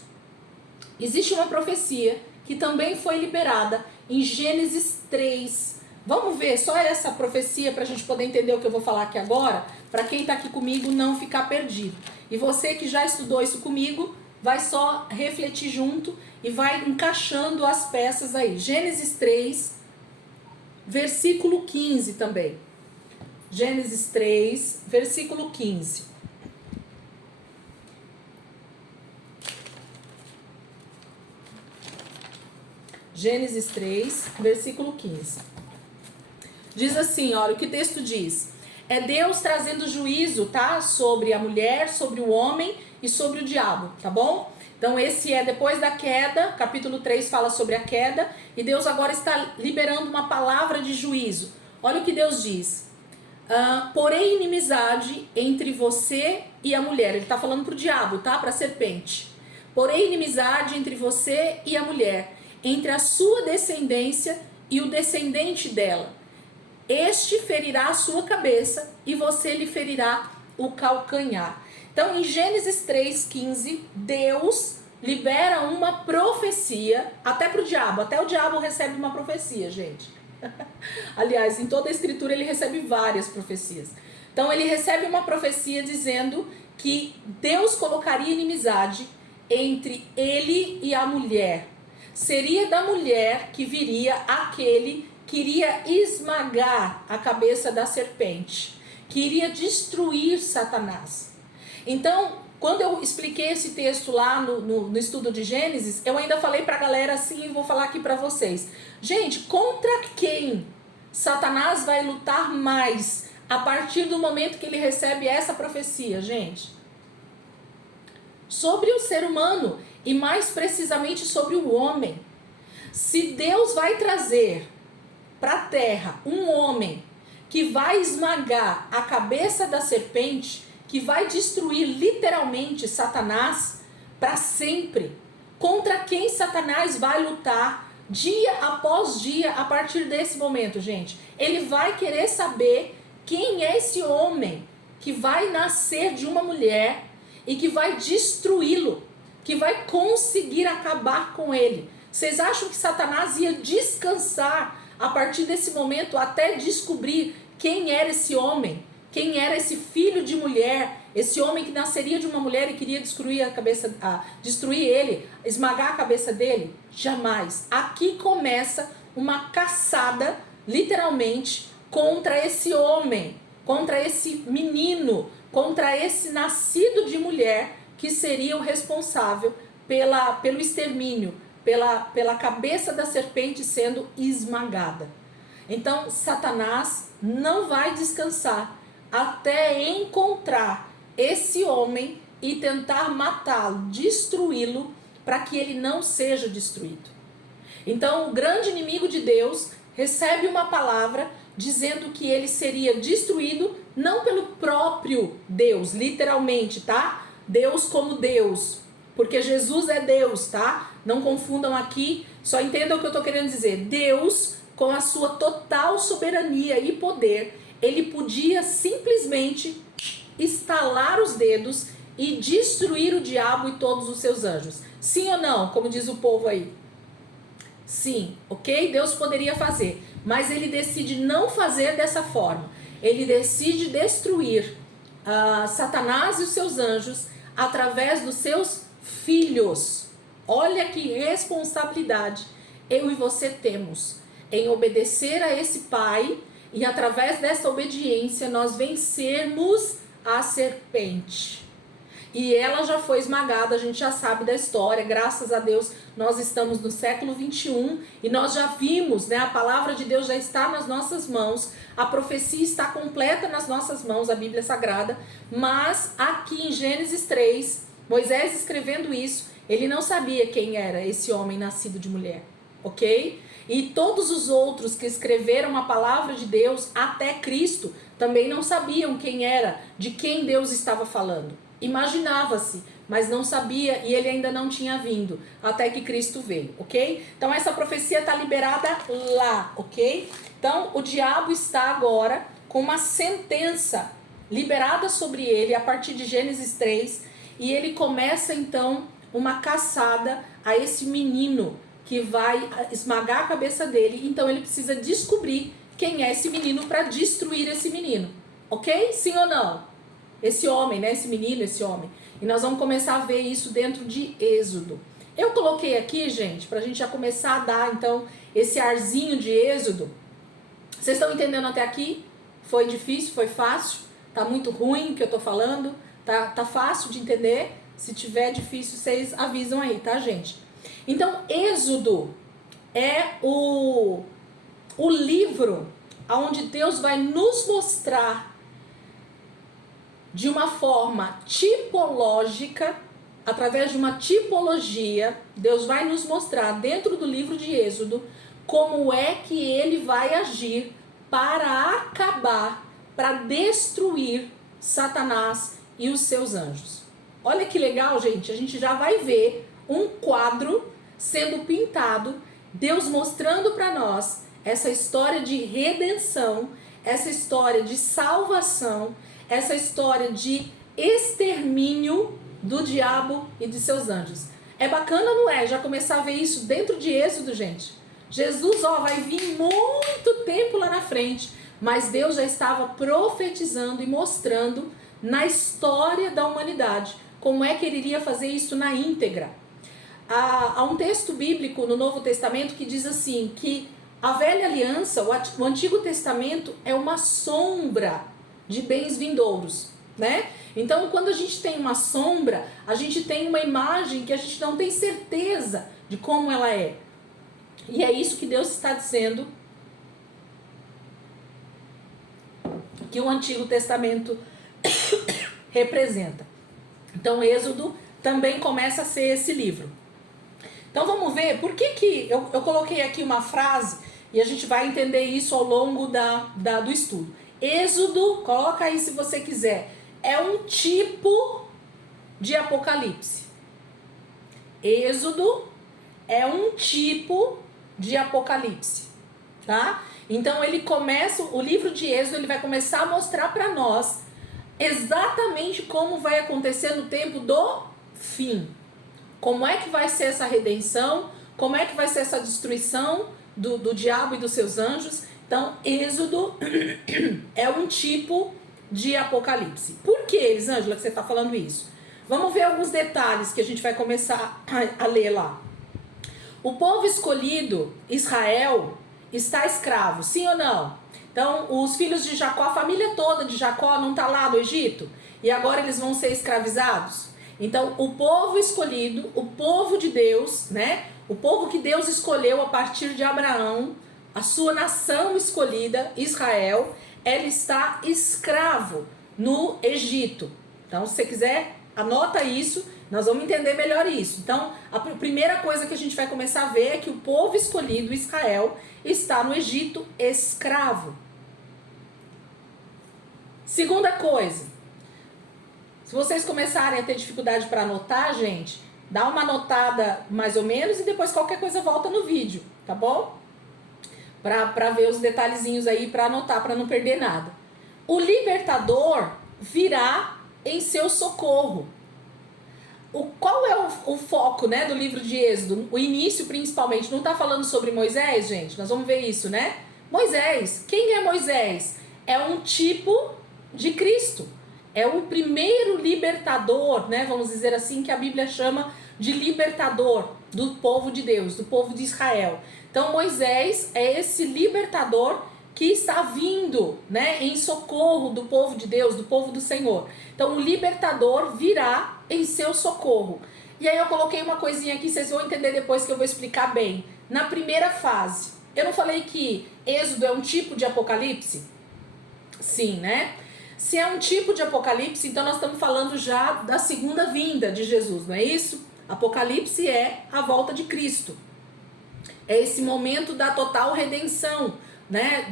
Existe uma profecia que também foi liberada em Gênesis 3. Vamos ver só essa profecia para a gente poder entender o que eu vou falar aqui agora, para quem está aqui comigo não ficar perdido. E você que já estudou isso comigo, vai só refletir junto e vai encaixando as peças aí. Gênesis 3, versículo 15 também. Gênesis 3, versículo 15. Gênesis 3, versículo 15. Diz assim, olha o que o texto diz. É Deus trazendo juízo, tá? Sobre a mulher, sobre o homem e sobre o diabo, tá bom? Então esse é depois da queda, capítulo 3 fala sobre a queda, e Deus agora está liberando uma palavra de juízo. Olha o que Deus diz. porém inimizade entre você e a mulher. Ele está falando pro diabo, tá? Para a serpente. Porém inimizade entre você e a mulher, entre a sua descendência e o descendente dela. Este ferirá a sua cabeça e você lhe ferirá o calcanhar. Então, em Gênesis 3,15, Deus libera uma profecia até para o diabo. Até o diabo recebe uma profecia, gente. Aliás, em toda a escritura ele recebe várias profecias. Então, ele recebe uma profecia dizendo que Deus colocaria inimizade entre ele e a mulher. Seria da mulher que viria aquele que iria esmagar a cabeça da serpente, que iria destruir Satanás. Então, quando eu expliquei esse texto lá no estudo de Gênesis, eu ainda falei pra galera assim, e vou falar aqui pra vocês. Gente, contra quem Satanás vai lutar mais a partir do momento que ele recebe essa profecia, gente? Sobre o ser humano e mais precisamente sobre o homem. Se Deus vai trazer para a terra um homem que vai esmagar a cabeça da serpente, que vai destruir literalmente Satanás para sempre, contra quem Satanás vai lutar dia após dia a partir desse momento, gente? Ele vai querer saber quem é esse homem que vai nascer de uma mulher e que vai destruí-lo, que vai conseguir acabar com ele. Vocês acham que Satanás ia descansar a partir desse momento até descobrir quem era esse homem? Quem era esse filho de mulher, esse homem que nasceria de uma mulher e queria destruir ele, esmagar a cabeça dele? Jamais. Aqui começa uma caçada, literalmente, contra esse homem, contra esse menino, contra esse nascido de mulher que seria o responsável pelo extermínio, pela cabeça da serpente sendo esmagada. Então, Satanás não vai descansar até encontrar esse homem e tentar matá-lo, destruí-lo, para que ele não seja destruído. Então, o grande inimigo de Deus recebe uma palavra dizendo que ele seria destruído não pelo próprio Deus, literalmente, tá? Deus como Deus, porque Jesus é Deus, tá? Não confundam aqui, só entendam o que eu tô querendo dizer. Deus, com a sua total soberania e poder, ele podia simplesmente estalar os dedos e destruir o diabo e todos os seus anjos. Sim ou não? Como diz o povo aí. Sim, ok? Deus poderia fazer, mas ele decide não fazer dessa forma. Ele decide destruir Satanás e os seus anjos através dos seus filhos. Olha que responsabilidade eu e você temos em obedecer a esse pai e através dessa obediência nós vencermos a serpente. E ela já foi esmagada, a gente já sabe da história, graças a Deus nós estamos no século 21 e nós já vimos, né, a palavra de Deus já está nas nossas mãos, a profecia está completa nas nossas mãos, a Bíblia Sagrada, mas aqui em Gênesis 3, Moisés escrevendo isso, ele não sabia quem era esse homem nascido de mulher, ok? E todos os outros que escreveram a palavra de Deus até Cristo também não sabiam quem era, de quem Deus estava falando. Imaginava-se, mas não sabia e ele ainda não tinha vindo, até que Cristo veio, ok? Então essa profecia está liberada lá, ok? Então o diabo está agora com uma sentença liberada sobre ele a partir de Gênesis 3 e ele começa então uma caçada a esse menino que vai esmagar a cabeça dele, então ele precisa descobrir quem é esse menino para destruir esse menino, ok? Sim ou não? Esse homem, né? Esse menino, esse homem. E nós vamos começar a ver isso dentro de Êxodo. Eu coloquei aqui, gente, pra gente já começar a dar, então, esse arzinho de Êxodo. Vocês estão entendendo até aqui? Foi difícil? Foi fácil? Tá muito ruim o que eu tô falando? Tá fácil de entender? Se tiver difícil, vocês avisam aí, tá, gente? Então, Êxodo é o livro onde Deus vai nos mostrar de uma forma tipológica, através de uma tipologia, Deus vai nos mostrar dentro do livro de Êxodo como é que ele vai agir para acabar para destruir Satanás e os seus anjos. Olha que legal, gente, a gente já vai ver um quadro sendo pintado, Deus mostrando para nós essa história de redenção, essa história de salvação, essa história de extermínio do diabo e de seus anjos. É bacana, não é? Já começar a ver isso dentro de Êxodo, gente. Jesus, vai vir muito tempo lá na frente, mas Deus já estava profetizando e mostrando na história da humanidade como é que ele iria fazer isso na íntegra. Há um texto bíblico no Novo Testamento que diz assim, que a velha aliança, o Antigo Testamento é uma sombra de bens vindouros, né? Então, quando a gente tem uma sombra, a gente tem uma imagem que a gente não tem certeza de como ela é. E é isso que Deus está dizendo que o Antigo Testamento representa. Então, Êxodo também começa a ser esse livro. Então, vamos ver por que eu coloquei aqui uma frase e a gente vai entender isso ao longo do estudo. Êxodo, coloca aí se você quiser, é um tipo de Apocalipse. Êxodo é um tipo de Apocalipse, tá? Então ele começa, o livro de Êxodo, ele vai começar a mostrar para nós exatamente como vai acontecer no tempo do fim. Como é que vai ser essa redenção, como é que vai ser essa destruição do diabo e dos seus anjos. Então, Êxodo é um tipo de Apocalipse. Por que, Elisângela, que você está falando isso? Vamos ver alguns detalhes que a gente vai começar a ler lá. O povo escolhido, Israel, está escravo, sim ou não? Então, os filhos de Jacó, a família toda de Jacó não está lá no Egito? E agora eles vão ser escravizados? Então, o povo escolhido, o povo de Deus, né? O povo que Deus escolheu a partir de Abraão, a sua nação escolhida, Israel, ela está escravo no Egito. Então, se você quiser, anota isso, nós vamos entender melhor isso. Então, a primeira coisa que a gente vai começar a ver é que o povo escolhido, Israel, está no Egito escravo. Segunda coisa, se vocês começarem a ter dificuldade para anotar, gente, dá uma anotada mais ou menos e depois qualquer coisa volta no vídeo, tá bom? Para ver os detalhezinhos aí, para anotar, para não perder nada. O libertador virá em seu socorro. Qual é o foco, né, do livro de Êxodo? O início, principalmente, não está falando sobre Moisés, gente? Nós vamos ver isso, né? Moisés. Quem é Moisés? É um tipo de Cristo. É o primeiro libertador, né, vamos dizer assim, que a Bíblia chama de libertador do povo de Deus, do povo de Israel. Então, Moisés é esse libertador que está vindo, né, em socorro do povo de Deus, do povo do Senhor. Então, o libertador virá em seu socorro. E aí eu coloquei uma coisinha aqui, vocês vão entender depois que eu vou explicar bem. Na primeira fase, eu não falei que Êxodo é um tipo de Apocalipse? Sim, né? Se é um tipo de Apocalipse, então nós estamos falando já da segunda vinda de Jesus, não é isso? Apocalipse é a volta de Cristo. É esse momento da total redenção, né?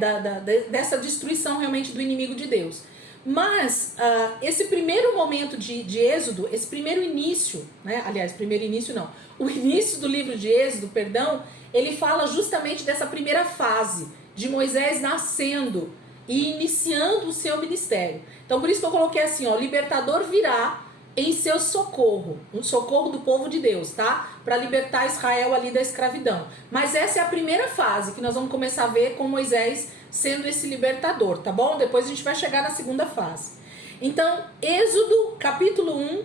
Dessa destruição realmente do inimigo de Deus. Mas esse primeiro momento de Êxodo, esse primeiro início, né? Aliás, primeiro início não. O início do livro de Êxodo, perdão, ele fala justamente dessa primeira fase de Moisés nascendo e iniciando o seu ministério. Então, por isso que eu coloquei assim, ó, o libertador virá em seu socorro, um socorro do povo de Deus, tá? Para libertar Israel ali da escravidão. Mas essa é a primeira fase que nós vamos começar a ver com Moisés sendo esse libertador, tá bom? Depois a gente vai chegar na segunda fase. Então, Êxodo, capítulo 1.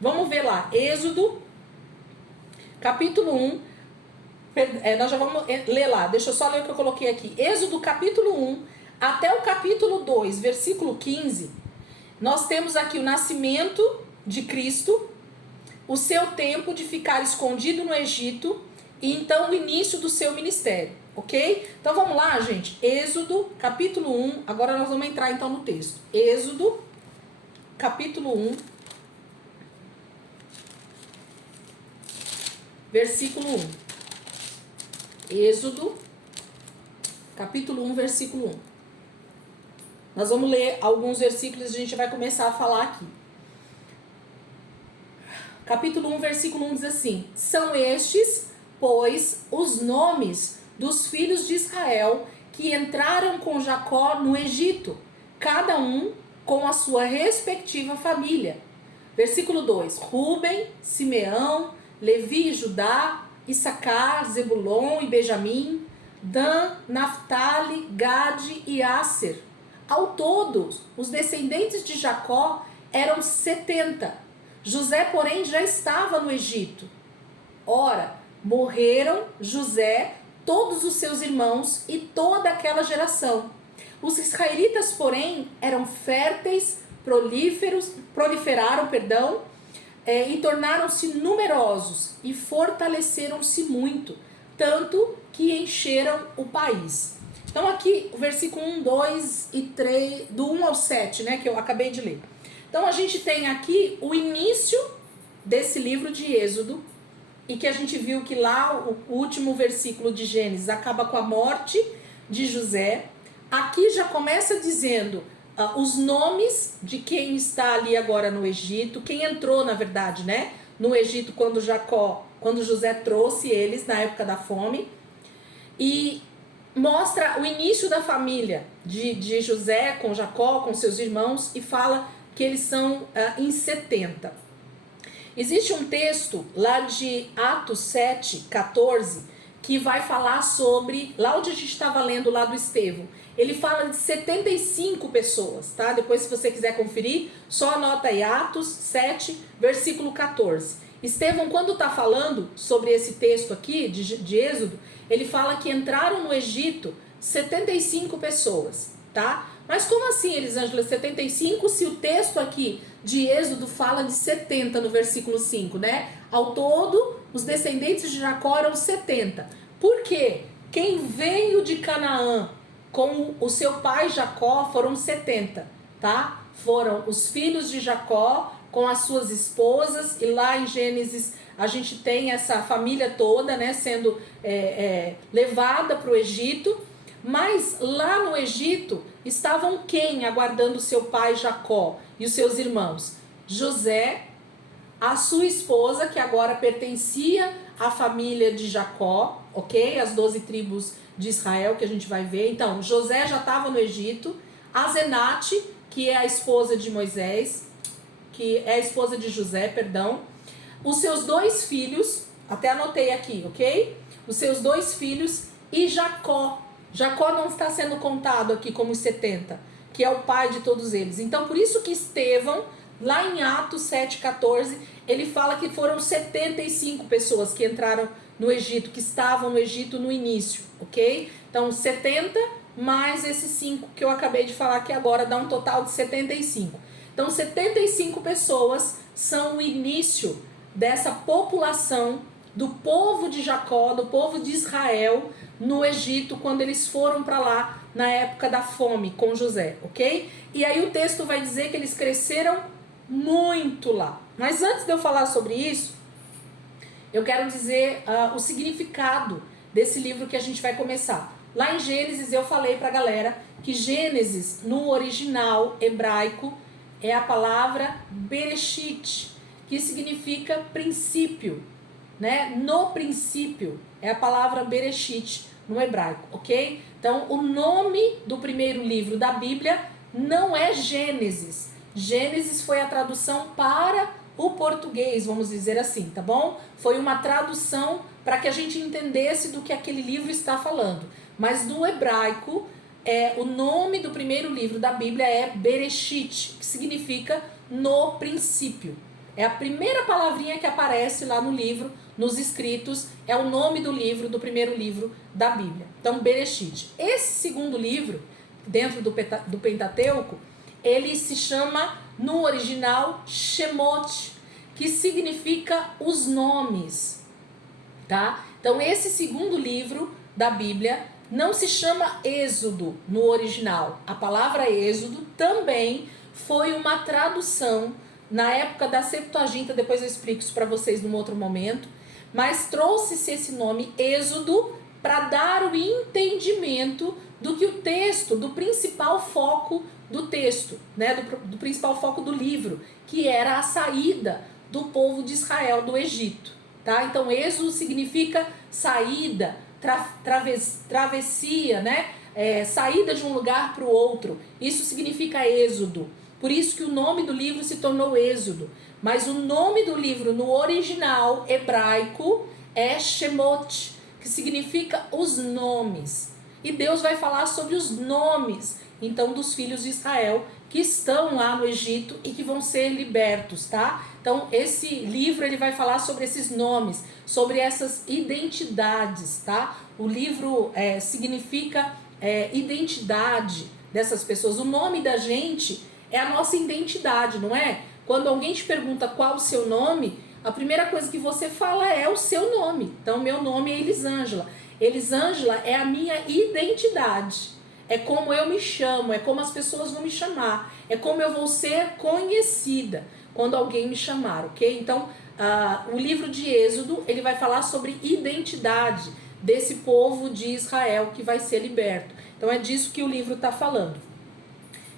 Vamos ver lá. Êxodo, capítulo 1. Nós já vamos ler lá. Deixa eu só ler o que eu coloquei aqui. Êxodo, capítulo 1, até o capítulo 2, versículo 15. Nós temos aqui o nascimento de Cristo, o seu tempo de ficar escondido no Egito e então o início do seu ministério, ok? Então vamos lá, gente. Êxodo, capítulo 1. Agora nós vamos entrar então no texto. Êxodo, capítulo 1, versículo 1. Êxodo, capítulo 1, versículo 1. Nós vamos ler alguns versículos e a gente vai começar a falar aqui. Capítulo 1, versículo 1 diz assim: São estes, pois, os nomes dos filhos de Israel que entraram com Jacó no Egito, cada um com a sua respectiva família. Versículo 2: Rúben, Simeão, Levi e Judá, Issacar, Zebulon e Benjamim, Dan, Naftali, Gade e Asser. Ao todo, os descendentes de Jacó eram 70. José, porém, já estava no Egito. Ora, morreram José, todos os seus irmãos e toda aquela geração. Os israelitas, porém, eram férteis, proliferaram, e tornaram-se numerosos e fortaleceram-se muito, tanto que encheram o país. Então aqui o versículo 1, 2 e 3, do 1 ao 7, né, que eu acabei de ler. Então a gente tem aqui o início desse livro de Êxodo, e que a gente viu que lá o último versículo de Gênesis acaba com a morte de José. Aqui já começa dizendo os nomes de quem está ali agora no Egito, quem entrou, na verdade, né, no Egito quando José trouxe eles na época da fome, e mostra o início da família de José com Jacó, com seus irmãos, e fala que eles são em 70. Existe um texto lá de Atos 7, 14, que vai falar sobre, lá onde a gente estava lendo lá do Estevão, ele fala de 75 pessoas, tá? Depois, se você quiser conferir, só anota aí Atos 7, versículo 14. Estevão, quando está falando sobre esse texto aqui, de Êxodo, ele fala que entraram no Egito 75 pessoas, tá? Mas como assim, Elisângela, 75, se o texto aqui de Êxodo fala de 70 no versículo 5, né? Ao todo, os descendentes de Jacó eram 70. Por quê? Quem veio de Canaã com o seu pai Jacó foram 70, tá? Foram os filhos de Jacó com as suas esposas, e lá em Gênesis a gente tem essa família toda, né, sendo levada para o Egito. Mas lá no Egito estavam quem aguardando seu pai Jacó e os seus irmãos? José, a sua esposa, que agora pertencia à família de Jacó, ok? As 12 tribos de Israel que a gente vai ver. Então, José já estava no Egito. Asenate, que é a esposa de Moisés, que é a esposa de José, perdão. Os seus 2 filhos, até anotei aqui, ok? Os seus 2 filhos e Jacó. Jacó não está sendo contado aqui como os 70, que é o pai de todos eles. Então, por isso que Estevão, lá em Atos 7,14, ele fala que foram 75 pessoas que entraram no Egito, que estavam no Egito no início, ok? Então, 70 mais esses 5 que eu acabei de falar aqui agora, dá um total de 75. Então, 75 pessoas são o início dessa população do povo de Jacó, do povo de Israel, no Egito, quando eles foram para lá na época da fome com José, ok? E aí o texto vai dizer que eles cresceram muito lá. Mas antes de eu falar sobre isso, eu quero dizer o significado desse livro que a gente vai começar. Lá em Gênesis eu falei para a galera que Gênesis, no original hebraico, é a palavra Bereshit, que significa princípio, né? No princípio é a palavra Bereshit no hebraico, ok? Então, o nome do primeiro livro da Bíblia não é Gênesis. Gênesis foi a tradução para o português, vamos dizer assim, tá bom? Foi uma tradução para que a gente entendesse do que aquele livro está falando. Mas no hebraico, o nome do primeiro livro da Bíblia é Bereshit, que significa no princípio. É a primeira palavrinha que aparece lá no livro, nos escritos, é o nome do livro, do primeiro livro da Bíblia. Então, Bereshit. Esse segundo livro, dentro do Pentateuco, ele se chama, no original, Shemot, que significa os nomes, tá? Então, esse segundo livro da Bíblia não se chama Êxodo no original. A palavra Êxodo também foi uma tradução na época da Septuaginta, depois eu explico isso para vocês num outro momento, mas trouxe-se esse nome Êxodo para dar o entendimento do que o texto, do principal foco do texto, né, do principal foco do livro, que era a saída do povo de Israel do Egito, tá? Então, êxodo significa saída, travessia, né? Saída de um lugar para o outro. Isso significa êxodo. Por isso que o nome do livro se tornou Êxodo. Mas o nome do livro no original hebraico é Shemot, que significa os nomes. E Deus vai falar sobre os nomes, então, dos filhos de Israel que estão lá no Egito e que vão ser libertos, tá? Então, esse livro ele vai falar sobre esses nomes, sobre essas identidades, tá? O livro significa identidade dessas pessoas. O nome da gente é a nossa identidade, não é? Quando alguém te pergunta qual o seu nome, a primeira coisa que você fala é o seu nome. Então, meu nome é Elisângela. Elisângela é a minha identidade. É como eu me chamo, é como as pessoas vão me chamar, é como eu vou ser conhecida quando alguém me chamar, ok? Então, o livro de Êxodo, ele vai falar sobre identidade desse povo de Israel que vai ser liberto. Então, é disso que o livro está falando.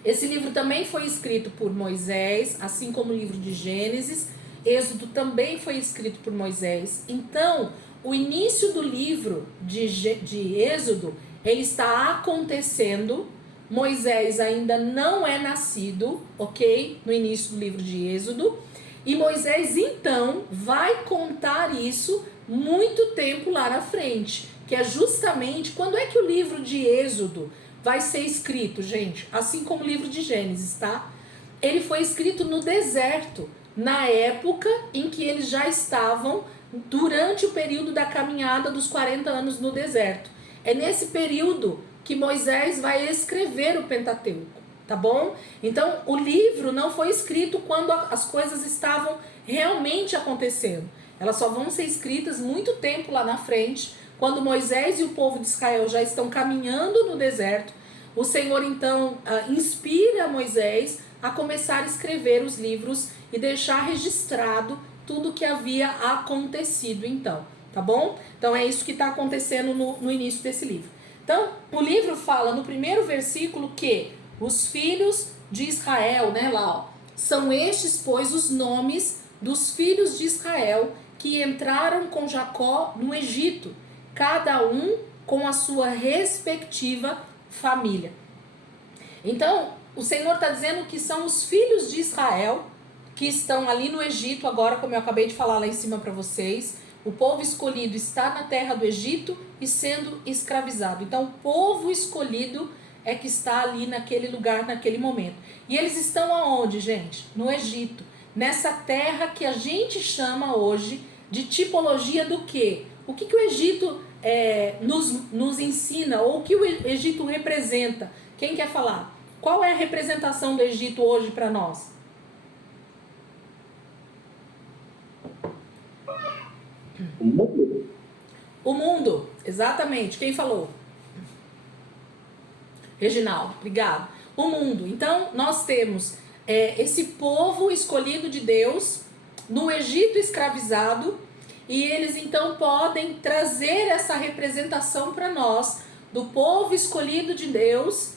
Esse livro também foi escrito por Moisés, assim como o livro de Gênesis. Êxodo também foi escrito por Moisés. Então, o início do livro de Êxodo, ele está acontecendo. Moisés ainda não é nascido, ok? No início do livro de Êxodo. E Moisés, então, vai contar isso muito tempo lá na frente. Que é justamente quando é que o livro de Êxodo vai ser escrito, gente? Assim como o livro de Gênesis, tá? Ele foi escrito no deserto, na época em que eles já estavam durante o período da caminhada dos 40 anos no deserto. É nesse período que Moisés vai escrever o Pentateuco, tá bom? Então, o livro não foi escrito quando as coisas estavam realmente acontecendo. Elas só vão ser escritas muito tempo lá na frente, quando Moisés e o povo de Israel já estão caminhando no deserto. O Senhor, então, inspira Moisés a começar a escrever os livros e deixar registrado tudo o que havia acontecido, então, tá bom? Então, é isso que está acontecendo no início desse livro. Então, o livro fala no primeiro versículo que os filhos de Israel, né, lá, ó, são estes, pois, os nomes dos filhos de Israel que entraram com Jacó no Egito, cada um com a sua respectiva família. Então, o Senhor está dizendo que são os filhos de Israel que estão ali no Egito agora, como eu acabei de falar lá em cima para vocês. O povo escolhido está na terra do Egito e sendo escravizado. Então, o povo escolhido é que está ali naquele lugar, naquele momento. E eles estão aonde, gente? No Egito. Nessa terra que a gente chama hoje de tipologia do quê? O que o Egito nos ensina, ou o que o Egito representa? Quem quer falar? Qual é a representação do Egito hoje para nós? O mundo, exatamente. Quem falou? Reginaldo, obrigado. O mundo. Então, nós temos esse povo escolhido de Deus no Egito escravizado, e eles então podem trazer essa representação para nós do povo escolhido de Deus,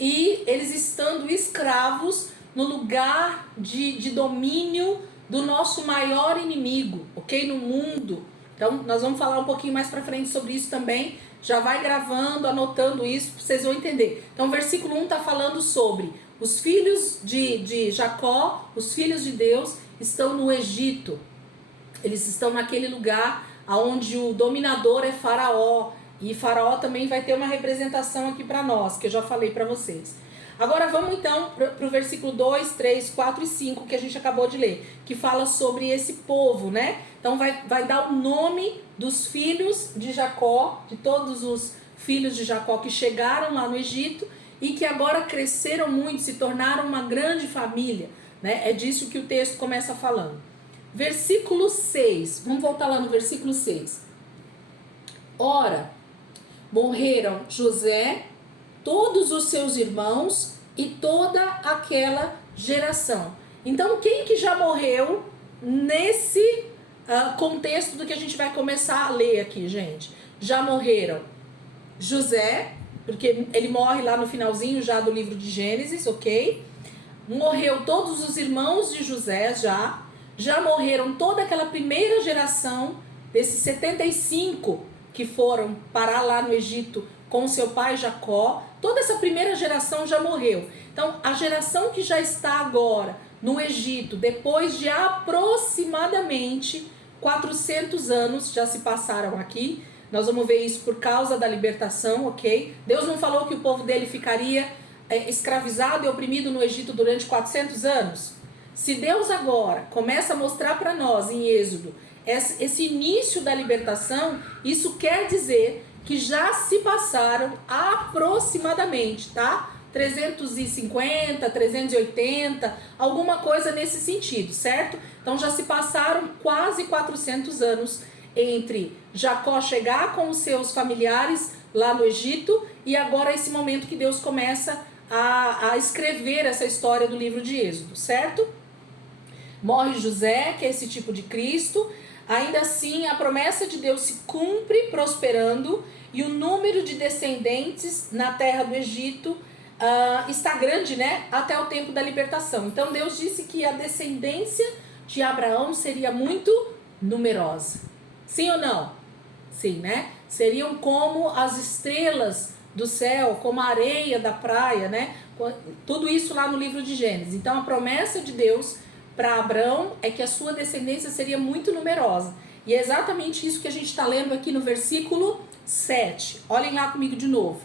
e eles estando escravos no lugar de domínio do nosso maior inimigo, ok? No mundo. Então, nós vamos falar um pouquinho mais para frente sobre isso também. Já vai gravando, anotando isso, vocês vão entender. Então, o versículo 1 está falando sobre os filhos de Jacó, os filhos de Deus, estão no Egito. Eles estão naquele lugar onde o dominador é Faraó. E Faraó também vai ter uma representação aqui para nós, que eu já falei para vocês. Agora vamos então para o versículo 2, 3, 4 e 5 que a gente acabou de ler, que fala sobre esse povo, né? Então vai dar o nome dos filhos de Jacó, de todos os filhos de Jacó que chegaram lá no Egito e que agora cresceram muito, se tornaram uma grande família, né? É disso que o texto começa falando. Versículo 6, vamos voltar lá no versículo 6. Ora, morreram José, todos os seus irmãos e toda aquela geração. Então, quem que já morreu nesse contexto do que a gente vai começar a ler aqui, gente? Já morreram José, porque ele morre lá no finalzinho já do livro de Gênesis, ok? Morreu todos os irmãos de José já morreram toda aquela primeira geração desses 75 que foram parar lá no Egito com seu pai Jacó. Toda essa primeira geração já morreu. Então, a geração que já está agora no Egito, depois de aproximadamente 400 anos, já se passaram aqui. Nós vamos ver isso por causa da libertação, ok? Deus não falou que o povo dele ficaria escravizado e oprimido no Egito durante 400 anos? Se Deus agora começa a mostrar para nós em Êxodo esse início da libertação, isso quer dizer que já se passaram aproximadamente, tá? 350, 380, alguma coisa nesse sentido, certo? Então já se passaram quase 400 anos entre Jacó chegar com os seus familiares lá no Egito e agora esse momento que Deus começa a escrever essa história do livro de Êxodo, certo? Morre José, que é esse tipo de Cristo. Ainda assim, a promessa de Deus se cumpre prosperando e o número de descendentes na terra do Egito está grande, né? Até o tempo da libertação. Então, Deus disse que a descendência de Abraão seria muito numerosa. Sim ou não? Sim, né? Seriam como as estrelas do céu, como a areia da praia, né? Tudo isso lá no livro de Gênesis. Então, a promessa de Deus para Abraão é que a sua descendência seria muito numerosa. E é exatamente isso que a gente está lendo aqui no versículo 7. Olhem lá comigo de novo.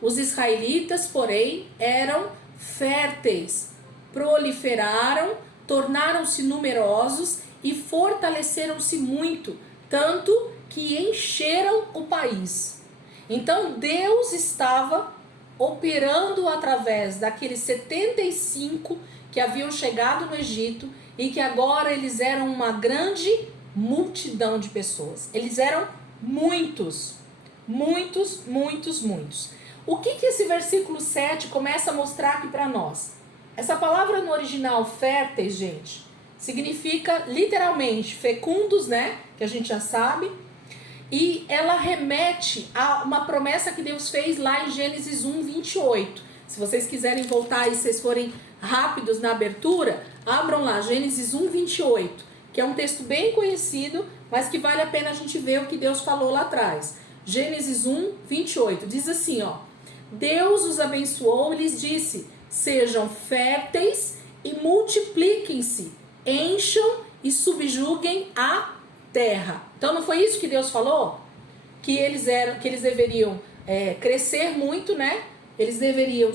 Os israelitas, porém, eram férteis, proliferaram, tornaram-se numerosos e fortaleceram-se muito, tanto que encheram o país. Então Deus estava operando através daqueles 75 que haviam chegado no Egito e que agora eles eram uma grande multidão de pessoas. Eles eram muitos. O que esse versículo 7 começa a mostrar aqui para nós? Essa palavra no original, férteis, gente, significa literalmente fecundos, né? Que a gente já sabe. E ela remete a uma promessa que Deus fez lá em Gênesis 1, 28. Se vocês quiserem voltar e vocês forem rápidos na abertura, abram lá, Gênesis 1, 28, que é um texto bem conhecido, mas que vale a pena a gente ver o que Deus falou lá atrás. Gênesis 1, 28, diz assim, ó: Deus os abençoou e lhes disse: sejam férteis e multipliquem-se, encham e subjuguem a terra. Então não foi isso que Deus falou? Que eles deveriam crescer muito, né? Eles deveriam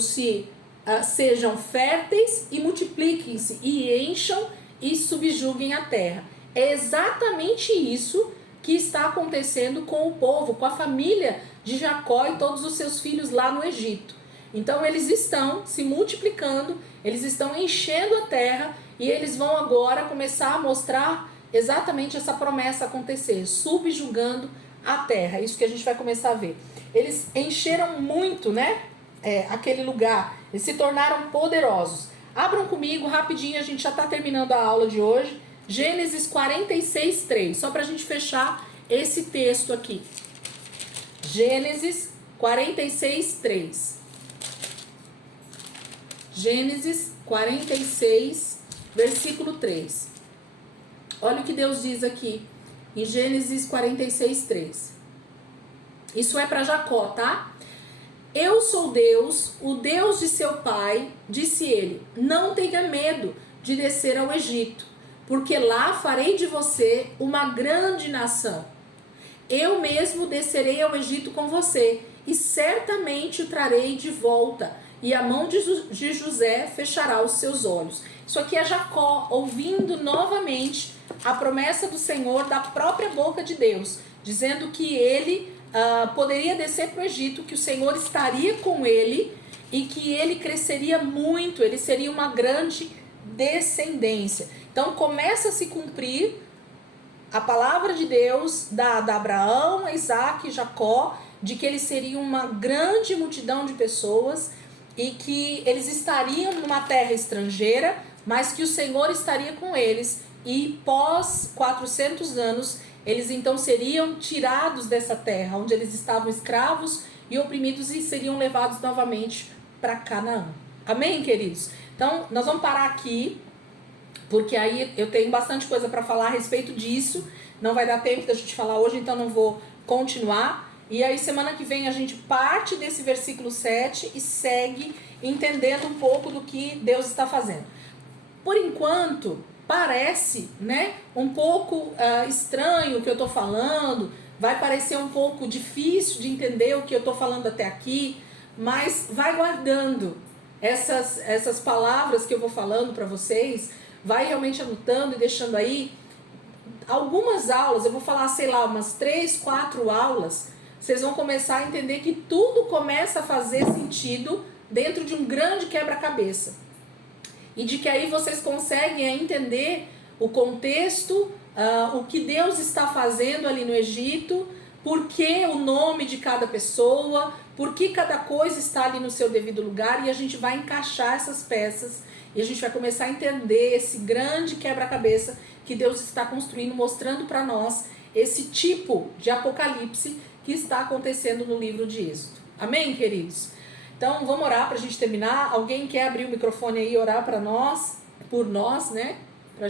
sejam férteis e multipliquem-se e encham e subjuguem a terra. É exatamente isso que está acontecendo com o povo, com a família de Jacó e todos os seus filhos lá no Egito. Então eles estão se multiplicando, eles estão enchendo a terra e eles vão agora começar a mostrar exatamente essa promessa acontecer, subjugando a terra. Isso que a gente vai começar a ver. Eles encheram muito, né? Aquele lugar. Eles se tornaram poderosos. Abram comigo rapidinho, a gente já está terminando a aula de hoje. Gênesis 46, 3. Só para a gente fechar esse texto aqui. Gênesis 46, 3. Gênesis 46, versículo 3. Olha o que Deus diz aqui em Gênesis 46, 3. Isso é para Jacó, tá? Eu sou Deus, o Deus de seu pai, disse ele, não tenha medo de descer ao Egito, porque lá farei de você uma grande nação. Eu mesmo descerei ao Egito com você, e certamente o trarei de volta, e a mão de José fechará os seus olhos. Isso aqui é Jacó ouvindo novamente a promessa do Senhor da própria boca de Deus, dizendo que ele poderia descer para o Egito, que o Senhor estaria com ele e que ele cresceria muito, ele seria uma grande descendência. Então começa a se cumprir a palavra de Deus da Abraão, Isaac e Jacó, de que eles seriam uma grande multidão de pessoas e que eles estariam numa terra estrangeira, mas que o Senhor estaria com eles e pós 400 anos eles então seriam tirados dessa terra, onde eles estavam escravos e oprimidos, e seriam levados novamente para Canaã. Amém, queridos? Então, nós vamos parar aqui, porque aí eu tenho bastante coisa para falar a respeito disso. Não vai dar tempo da gente falar hoje, então não vou continuar. E aí, semana que vem, a gente parte desse versículo 7 e segue entendendo um pouco do que Deus está fazendo. Por enquanto, parece, né, um pouco estranho o que eu estou falando, vai parecer um pouco difícil de entender o que eu estou falando até aqui, mas vai guardando essas palavras que eu vou falando para vocês, vai realmente anotando e deixando aí. Algumas aulas, eu vou falar, sei lá, umas 3, 4 aulas, vocês vão começar a entender que tudo começa a fazer sentido dentro de um grande quebra-cabeça. E de que aí vocês conseguem entender o contexto, o que Deus está fazendo ali no Egito, por que o nome de cada pessoa, por que cada coisa está ali no seu devido lugar, e a gente vai encaixar essas peças e a gente vai começar a entender esse grande quebra-cabeça que Deus está construindo, mostrando para nós esse tipo de apocalipse que está acontecendo no livro de Êxodo. Amém, queridos? Então, vamos orar para a gente terminar. Alguém quer abrir o microfone aí e orar para nós, por nós, né?